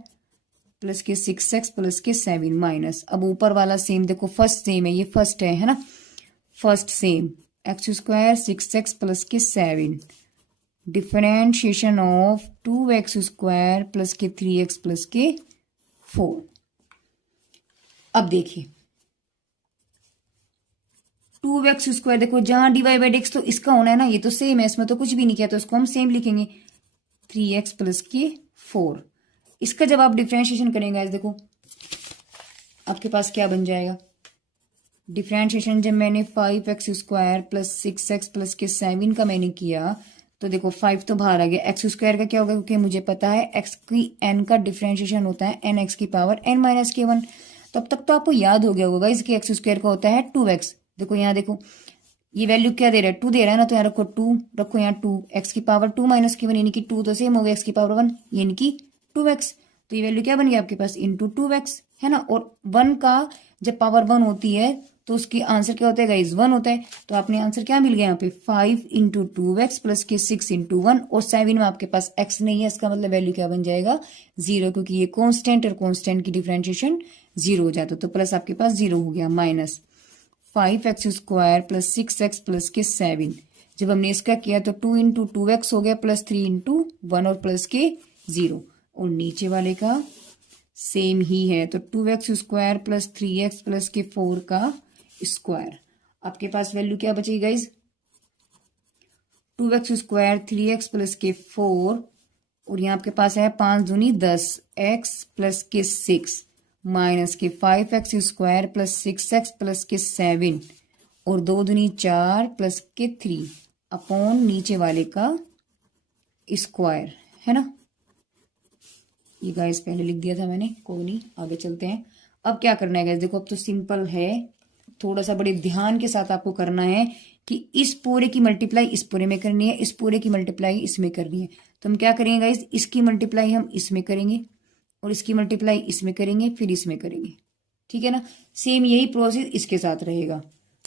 प्लस के 6x प्लस के 7 माइनस, अब ऊपर वाला सेम देखो फर्स्ट सेम है, ये फर्स्ट है ना, first sem x square 6x plus के 7 differentiation of 2x square plus के 3x प्लस के 4। अब देखिए 2x स्क्वायर, देखो जहां डिवाइड बाई एक्स तो इसका होना है ना, ये तो सेम है, इसमें तो कुछ भी नहीं किया, तो इसको हम सेम लिखेंगे 3x प्लस के 4। इसका जब आप डिफरेंशिएशन करेंगे आज देखो आपके पास क्या बन जाएगा, डिफरेंशिएशन जब मैंने 5x square plus 6x plus के 7 का मैंने किया, तो देखो 5 तो बाहर आ गया, एक्स स्क्वायर का क्या होगा, क्योंकि मुझे पता है एक्स की एन का डिफरेंशिएशन होता है एन एक्स की पावर एन माइनस के 1। तब तक तो आपको याद हो गया होगा इसके एक्स स्क्वायर का होता है 2x। देखो यहाँ देखो ये वैल्यू क्या दे रहा है, 2 दे रहा है ना, तो यहाँ रखो 2, रखो यहाँ 2, एक्स की पावर 2 माइनस की 1, यानी कि 2 तो सेम हो गया एक्स की पावर 1, यानी कि 2x। तो ये वैल्यू क्या बन गया आपके पास, इंटू 2x, है ना। और 1 का जब पावर 1 होती है तो उसकी आंसर क्या होता है गाइज, 1 होता है। तो आपने आंसर क्या मिल गया यहाँ पे 5 इंटू 2x प्लस के 6 इंटू 1, और 7 में आपके पास x नहीं है, इसका मतलब वैल्यू क्या बन जाएगा 0, क्योंकि ये कांस्टेंट और कांस्टेंट की डिफरेंशिएशन 0 हो जाता, तो प्लस आपके पास 0 हो गया, minus 5x square plus 6x plus के 7। जब हमने इसका किया तो 2 इंटू 2x हो गया प्लस 3 इंटू 1 और प्लस के 0, और नीचे वाले का सेम ही है, तो 2x square plus 3x plus के 4 का स्क्वायर। आपके पास वैल्यू क्या बचेगी guys, 2x square 3x plus के 4, और यहाँ आपके पास है 5 दूनी 10 x प्लस के 6 माइनस के 5x square plus 6x plus के 7, और 2 दूनी 4 प्लस के 3 अपॉन नीचे वाले का स्क्वायर, है ना। ये गाइस पहले लिख दिया था मैंने, कोई नहीं, आगे चलते हैं। अब क्या करना है गाइस, देखो अब तो सिंपल है, थोड़ा सा बड़े ध्यान के साथ आपको करना है कि इस पूरे की मल्टीप्लाई इस पूरे में करनी है, इस पूरे की मल्टीप्लाई इसमें करनी है। तो हम क्या करेंगे गाइस, इसकी मल्टीप्लाई हम इसमें करेंगे और इसकी मल्टीप्लाई इसमें करेंगे, फिर इसमें करेंगे, ठीक है ना। सेम यही प्रोसेस इसके साथ रहेगा।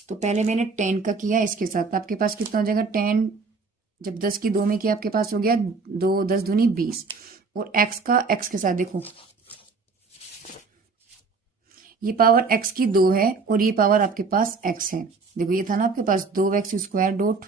तो पहले मैंने 10 का किया इसके साथ, आपके पास कितना हो जाएगा 10, जब 10 की 2 में किया आपके पास हो गया 2, 10 दूनी 20। और x का x के साथ देखो, ये पावर x की 2 है और ये पावर आपके पास x है। देखो ये था ना आपके पास 2x स्क्वायर डॉट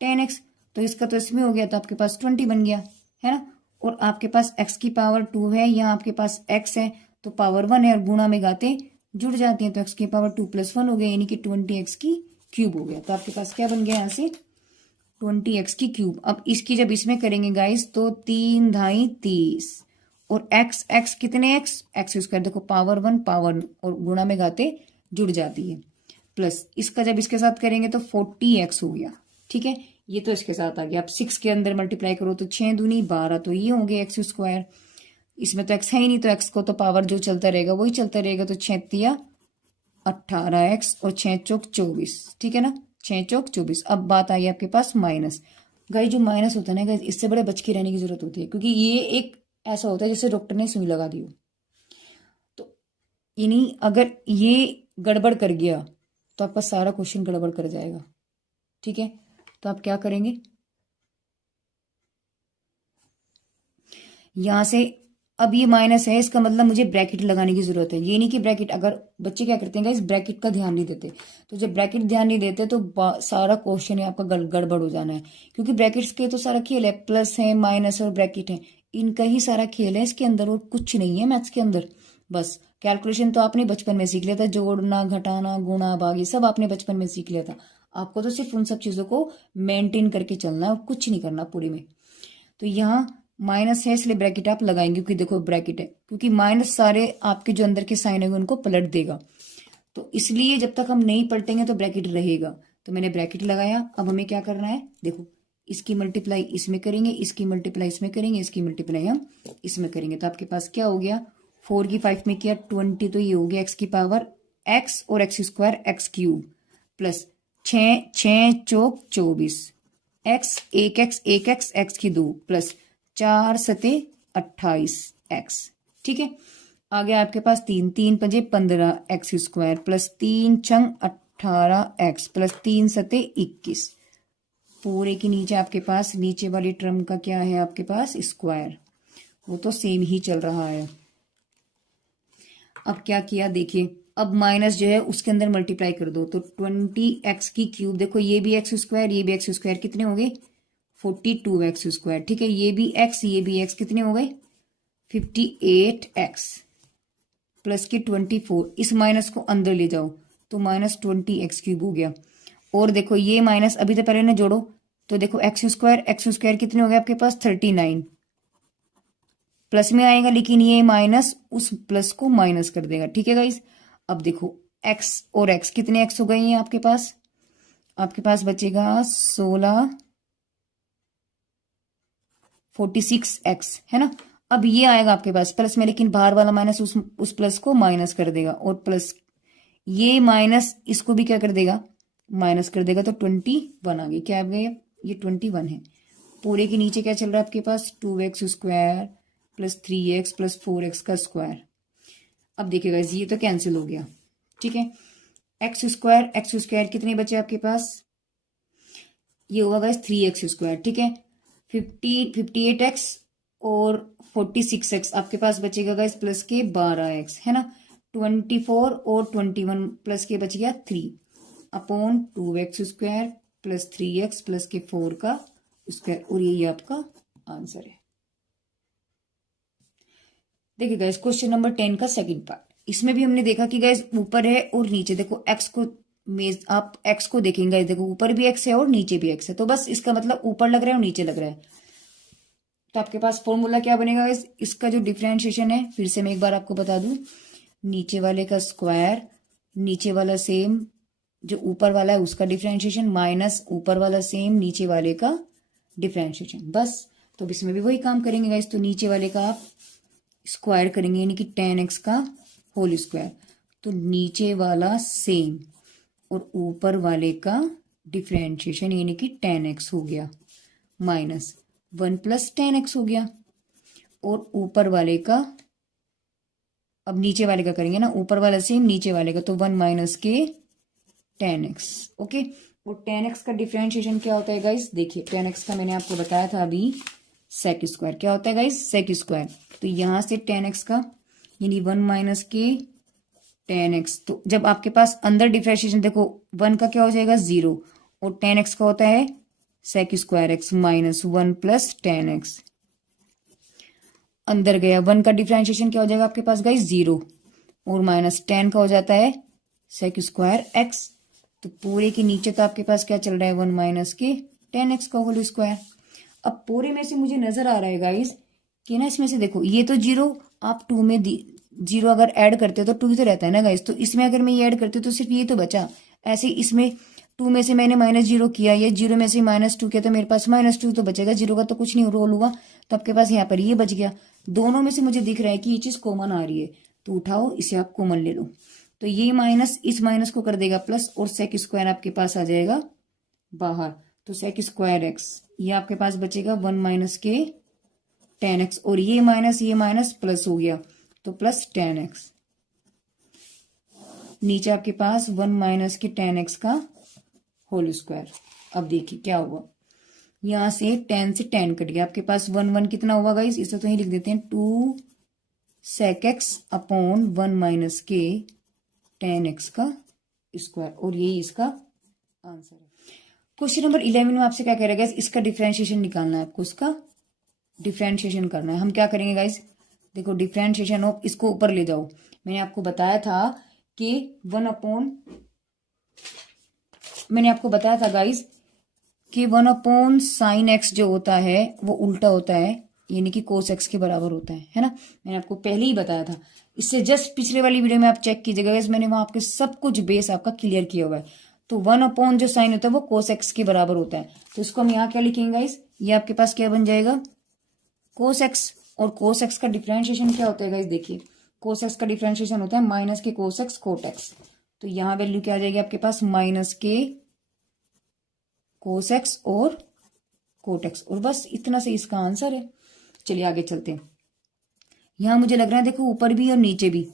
10x, तो इसका तो इसमें हो गया, तो आपके पास 20 बन गया, है ना। और आपके पास x की पावर 2 है, यहाँ आपके पास x है तो पावर 1 है, और गुणा में गाते जुड़ जाती हैं, तो x की पावर 2 + 1 हो गया, यानी कि 20x की क्यूब हो गया। तो आपके पास क्या बन गया यहाँ से 20x की क्यूब। अब इसकी जब इसमें करेंगे गाइस तो 3 ढाई 30, और x कितने x स्क्वायर, देखो पावर 1 पावर और गुणा में गाते जुड़ जाती है, प्लस इसका जब इसके साथ करेंगे तो 40x हो गया, ठीक है। ये तो इसके साथ आ गया। अब 6 के अंदर मल्टीप्लाई करो तो 6 दूनी 12, तो ये होंगे एक्स स्क्वायर। इसमें तो x है ही नहीं, तो x को तो पावर जो चलता रहेगा वही चलता रहेगा, तो 6 तिया 18x और 6 चौक 24, ठीक है ना, 6 चौक 24। अब बात आई आपके पास माइनस। गाइस जो माइनस होता है ना गाइस, इससे बड़े बच के रहने की जरूरत होती है, क्योंकि ये एक ऐसा होता है जैसे डॉक्टर ने सुई लगा दी हो। तो यानी अगर ये गड़बड़ कर गया तो आपका सारा क्वेश्चन गड़बड़ कर जाएगा, ठीक है। तो आप क्या करेंगे, यहां से अब ये माइनस है, इसका मतलब मुझे ब्रैकेट लगाने की जरूरत है। ये नहीं कि ब्रैकेट, अगर बच्चे क्या करते हैं इस ब्रैकेट का ध्यान नहीं देते, तो जब ब्रैकेट ध्यान नहीं देते तो सारा क्वेश्चन है आपका गड़बड़ हो जाना है, क्योंकि ब्रैकेट्स के तो सारा खेल है, प्लस है माइनस और ब्रैकेट है, इनका ही सारा खेल है इसके अंदर, और कुछ नहीं है मैथ्स के अंदर। बस कैलकुलेशन तो आपने बचपन में सीख लिया था, जोड़ना घटाना गुणा भाग ये सब आपने बचपन में सीख लिया था। आपको तो सिर्फ उन सब चीजों को मेंटेन करके चलना है और कुछ नहीं करना पूरी में। तो यहाँ माइनस है इसलिए ब्रैकेट आप लगाएंगे, क्योंकि देखो ब्रैकेट है, क्योंकि माइनस सारे आपके जो अंदर के साइन है उनको पलट देगा, तो इसलिए जब तक हम नहीं पलटेंगे तो ब्रैकेट रहेगा। तो मैंने ब्रैकेट लगाया। अब हमें क्या करना है, देखो इसकी मल्टीप्लाई इसमें करेंगे, इसकी मल्टीप्लाई इसमें करेंगे, इसकी मल्टीप्लाई हम इसमें करेंगे, तो आपके पास क्या हो गया 4 की 5 में किया 20, तो ये हो गया x की पावर x और x square x cube plus 6 चौक 24, x की 2 प्लस 4 सते 28x, ठीक है। आ गया आपके पास 3 3 पंजे 15 x square plus 3 छंग 18x plus 3 सते 21। पूरे के नीचे आपके पास नीचे वाली टर्म का क्या है आपके पास स्क्वायर, वो तो सेम ही चल रहा है। अब क्या किया देखिए, अब माइनस जो है उसके अंदर मल्टीप्लाई कर दो, तो 20x की क्यूब, देखो ये भी एक्स स्क्वायर ये भी एक्स स्क्वायर, कितने हो गए 42x स्क्वायर, ठीक है। ये भी x ये भी x, कितने हो गए 58x प्लस के 24, इस माइनस को अंदर ले जाओ तो माइनस 20x क्यूब हो गया। और देखो ये माइनस अभी तो पहले ना जोड़ो, तो देखो एक्स स्क्वायर कितने हो गए आपके पास 39, प्लस में आएगा लेकिन ये माइनस उस प्लस को माइनस कर देगा, ठीक है गाइस। अब देखो x और x, कितने x हो गए हैं आपके पास बचेगा 16 46x, है ना। अब ये आएगा आपके पास प्लस में, लेकिन बाहर वाला माइनस उस प्लस को माइनस कर देगा, और प्लस ये माइनस इसको भी क्या कर देगा माइनस कर देगा, तो 21 आ गई, क्या आ गया ये 21 है। पूरे के नीचे क्या चल रहा है आपके पास 2x square plus 3x plus 4x का स्क्वायर। अब देखिएगा ये तो कैंसिल हो गया, ठीक है। एक्स स्क्वायर कितने बचे आपके पास, ये होगा गाइस 3x स्क्वायर, ठीक है। 58x और 46x आपके पास बचेगा गाइस प्लस के 12x, है ना। 24 और 21 प्लस के बच गया 3 upon 2x square plus 3x plus के 4 का स्क्वायर, और यही आपका आंसर है। देखिए गाइस क्वेश्चन नंबर 10 का सेकंड पार्ट, इसमें भी हमने देखा कि गाइस ऊपर है और नीचे, देखो x को आप x को देखेंगे, देखो ऊपर भी x है और नीचे भी x है, तो बस इसका मतलब ऊपर लग रहा है और नीचे लग रहा है। तो आपके पास फॉर्मूला क्या बनेगा गाइस, इसका जो डिफरेंशिएशन है, फिर से मैं एक बार आपको बता दूं, नीचे वाले का स्क्वायर, नीचे वाला सेम जो ऊपर वाला है उसका डिफरेंशिएशन, माइनस ऊपर वाला सेम नीचे वाले का डिफरेंशिएशन, बस। तो अब इसमें भी वही काम करेंगे गाइस। तो नीचे वाले का आप स्क्वायर करेंगे यानी कि 10x का होल स्क्वायर। तो नीचे वाला सेम और ऊपर वाले का डिफ्रेंशिएशन यानी कि 10x हो गया माइनस 1 प्लस 10x हो गया। और ऊपर वाले का, अब नीचे वाले का करेंगे ना, ऊपर वाला सेम नीचे वाले का, तो 1 माइनस के 10x। ओके, और 10x का डिफ्रेंशिएशन क्या होता है गाइस? देखिए 10x का मैंने आपको बताया था अभी सेक स्क्वायर। क्या होता है गाइस? Sec square. तो यहां से 10x का यानी 1 माइनस के 10x। तो जब आपके पास अंदर डिफ्रेंशिएशन देखो 1 का क्या हो जाएगा 0 और 10x का होता है sec square x minus 1 plus 10x। अंदर गया 1 का डिफ्रेंशिएशन क्या हो जाएगा आपके पास गाइस 0 और माइनस 10 का हो जाता है सेक स्क्वायर x। तो पूरे के नीचे तो आपके पास क्या चल रहा है 1 माइनस के 10x का होल स्क्वायर। अब पूरे में से मुझे नजर आ रहा है गाइस कि ना इसमें से देखो ये तो 0, आप 2 में 0 अगर ऐड करते हो तो 2 ही तो रहता है ना गाइस। तो इसमें अगर मैं ये ऐड करती हूँ तो सिर्फ ये तो बचा। ऐसे इसमें 2 में से मैंने -0 किया, या 0 में से -2 किया, तो मेरे पास -2 तो बचेगा, 0 का तो कुछ नहीं रोल हुआ, तो आपके पास यहाँ पर ये बच गया। दोनों में से मुझे दिख रहा है कि ये चीज कॉमन आ रही है, तो उठाओ इसे आप कॉमन ले लो। तो ये माइनस इस माइनस को कर देगा प्लस और सेक स्क्वायर आपके पास आ जाएगा बाहर। तो सेक स्क्वायर एक्स ये आपके पास बचेगा 1 माइनस के 10x और ये माइनस प्लस हो गया तो प्लस 10x। नीचे आपके पास 1 माइनस के 10x का होल स्क्वायर। अब देखिए क्या हुआ, यहां से 10 से 10 कट गया, आपके पास 1 कितना हुआ गाइस? इसे तो ही लिख देते हैं 2 सेक एक्स अपॉन 1 माइनस के 10x का स्क्वायर, और यही इसका आंसर है। क्वेश्चन नंबर 11 में आपसे क्या कह रहा है गाइस? इसका डिफरेंशिएशन निकालना है आपको, इसका डिफरेंशिएशन करना है। हम क्या करेंगे गाइस? देखो डिफरेंशिएशन ऑफ, इसको ऊपर ले जाओ। मैंने आपको बताया था कि मैंने आपको बताया था गाइस कि 1 अपॉन साइन एक्स जो होता है वो उल्टा होता है, यानी कि कोस एक्स के बराबर होता है ना। मैंने आपको पहले ही बताया था, इससे जस्ट पिछले वाली वीडियो में आप चेक कीजिएगा गाइस, मैंने वहां आपके सब कुछ बेस आपका क्लियर किया हुआ है। तो 1 अपॉन जो साइन होता है वो कोस एक्स के बराबर होता है। तो इसको हम यहाँ क्या लिखेंगे गाइस? ये आपके पास क्या बन जाएगा? Cos x. और कोस एक्स का डिफरेंशिएशन क्या होता है गाइस? देखिए कोस एक्स का डिफरेंशिएशन होता है माइनस के कोस एक्स कोट एक्स। तो यहाँ वैल्यू क्या आ जाएगी आपके पास? माइनस के कोस एक्स और कोट एक्स, और बस इतना से इसका आंसर है। चलिए आगे चलते हैं। यहां मुझे लग रहा है देखो ऊपर भी और नीचे भी,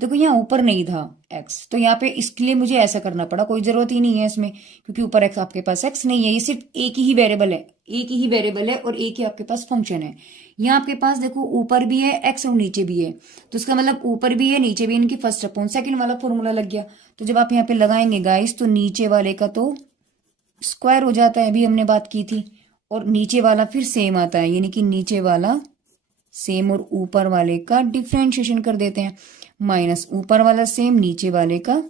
देखो यहाँ ऊपर नहीं था x, तो यहाँ पे इसके लिए मुझे ऐसा करना पड़ा, कोई जरूरत ही नहीं है इसमें, क्योंकि ऊपर x आपके पास x नहीं है, ये सिर्फ एक ही वेरिएबल है, एक ही वेरिएबल है और एक ही आपके पास फंक्शन है। यहाँ आपके पास देखो ऊपर भी है x और नीचे भी है, तो इसका मतलब ऊपर भी है नीचे भी, इनकी फर्स्ट अपॉन सेकंड वाला फॉर्मूला लग गया। तो जब आप यहाँ पे लगाएंगे गाइस तो नीचे वाले का तो स्क्वायर हो जाता है, अभी हमने बात की थी, और नीचे वाला फिर सेम आता है, यानी कि नीचे वाला सेम और ऊपर वाले का डिफ्रेंशिएशन कर देते हैं, माइनस ऊपर वाला सेम नीचे वाले का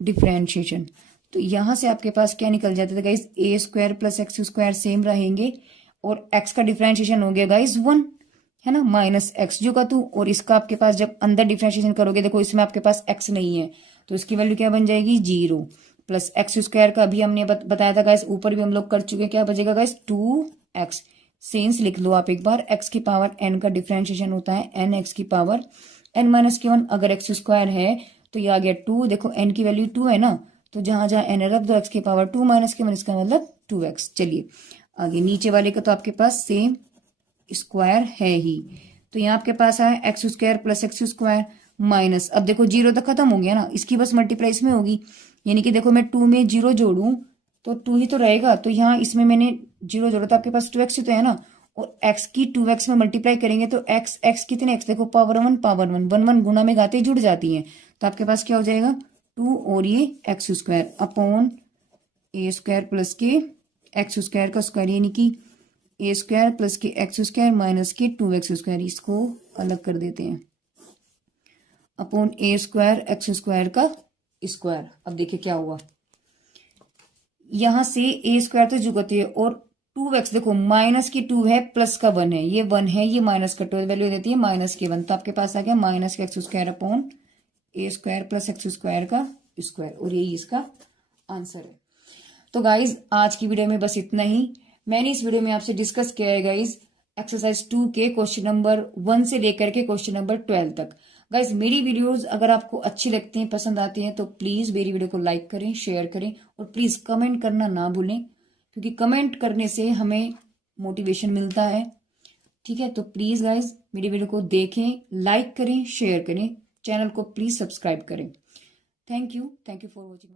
डिफ्रेंशिएशन। तो यहां से आपके पास क्या निकल जाता था guys? A square plus X square same रहेंगे, और एक्स का डिफ्रेंशिएशन हो गया गाइस 1, है ना, माइनस एक्स जो का 2, और इसका आपके पास जब अंदर डिफ्रेंशिएशन करोगे, देखो इसमें आपके पास एक्स नहीं है तो इसकी वैल्यू क्या बन जाएगी? 0 प्लस एक्स स्क्वायर का अभी हमने बताया था गाइस, ऊपर भी हम लोग कर चुके, क्या बचेगा गाइस? 2x। सेंस लिख लो आप एक बार, x की पावर n का डिफरेंशिएशन होता है n x की पावर n माइनस के 1, अगर x स्क्वायर है तो ये आ गया 2, देखो n की वैल्यू 2 है ना, तो जहां जहां n रख दो x की पावर 2 माइनस के 1, इसका मतलब 2x। चलिए आगे नीचे वाले का तो आपके पास सेम स्क्वायर है ही, तो यहाँ आपके पास है x square plus X square minus, अब देखो 0 तो खत्म हो गया ना, इसकी बस मल्टीप्लाई इसमें होगी, यानी कि देखो मैं 2 में 0 जोड़ू तो 2 ही तो रहेगा, तो यहाँ इसमें मैंने 0 जोड़ा तो आपके पास 2x ही तो है ना, और x की 2x में मल्टीप्लाई करेंगे तो x कितने x, देखो पावर 1 पावर 1 1 1 गुना में गाते ही जुड़ जाती है, तो आपके पास क्या हो जाएगा 2 और ये एक्स स्क्वायर अपॉन ए स्क्वायर प्लस के एक्स स्क्वायर का स्क्वायर, यानी कि ए स्क्वायर प्लस के एक्स स्क्वायर माइनस के 2x स्क्वायर, इसको अलग कर देते हैं, अपॉन ए स्क्वायर एक्स स्क्वायर का स्क्वायर। अब देखिए क्या हुआ, यहां से ए स्क्वायर तो जुगती है, और 2x देखो माइनस की 2 है प्लस का 1 है, ये 1 है, ये माइनस का 2 वैल्यू देती है माइनस के 1, तो आपके पास आ गया माइनस के एक्स स्क्वायर अपॉन ए स्क्वायर प्लस एक्स स्क्वायर का स्क्वायर, और यही इसका आंसर है। तो गाइज आज की वीडियो में बस इतना ही। मैंने इस वीडियो में आपसे डिस्कस किया है गाइज एक्सरसाइज 2 के क्वेश्चन नंबर 1 से लेकर के क्वेश्चन नंबर 12 तक। गाइज मेरी वीडियोस अगर आपको अच्छी लगती हैं, पसंद आती हैं, तो प्लीज मेरी वीडियो को लाइक करें, शेयर करें और प्लीज कमेंट करना ना भूलें, क्योंकि कमेंट करने से हमें मोटिवेशन मिलता है। ठीक है, तो प्लीज गाइज मेरी वीडियो को देखें, लाइक करें, शेयर करें, चैनल को प्लीज सब्सक्राइब करें। Thank you for watching.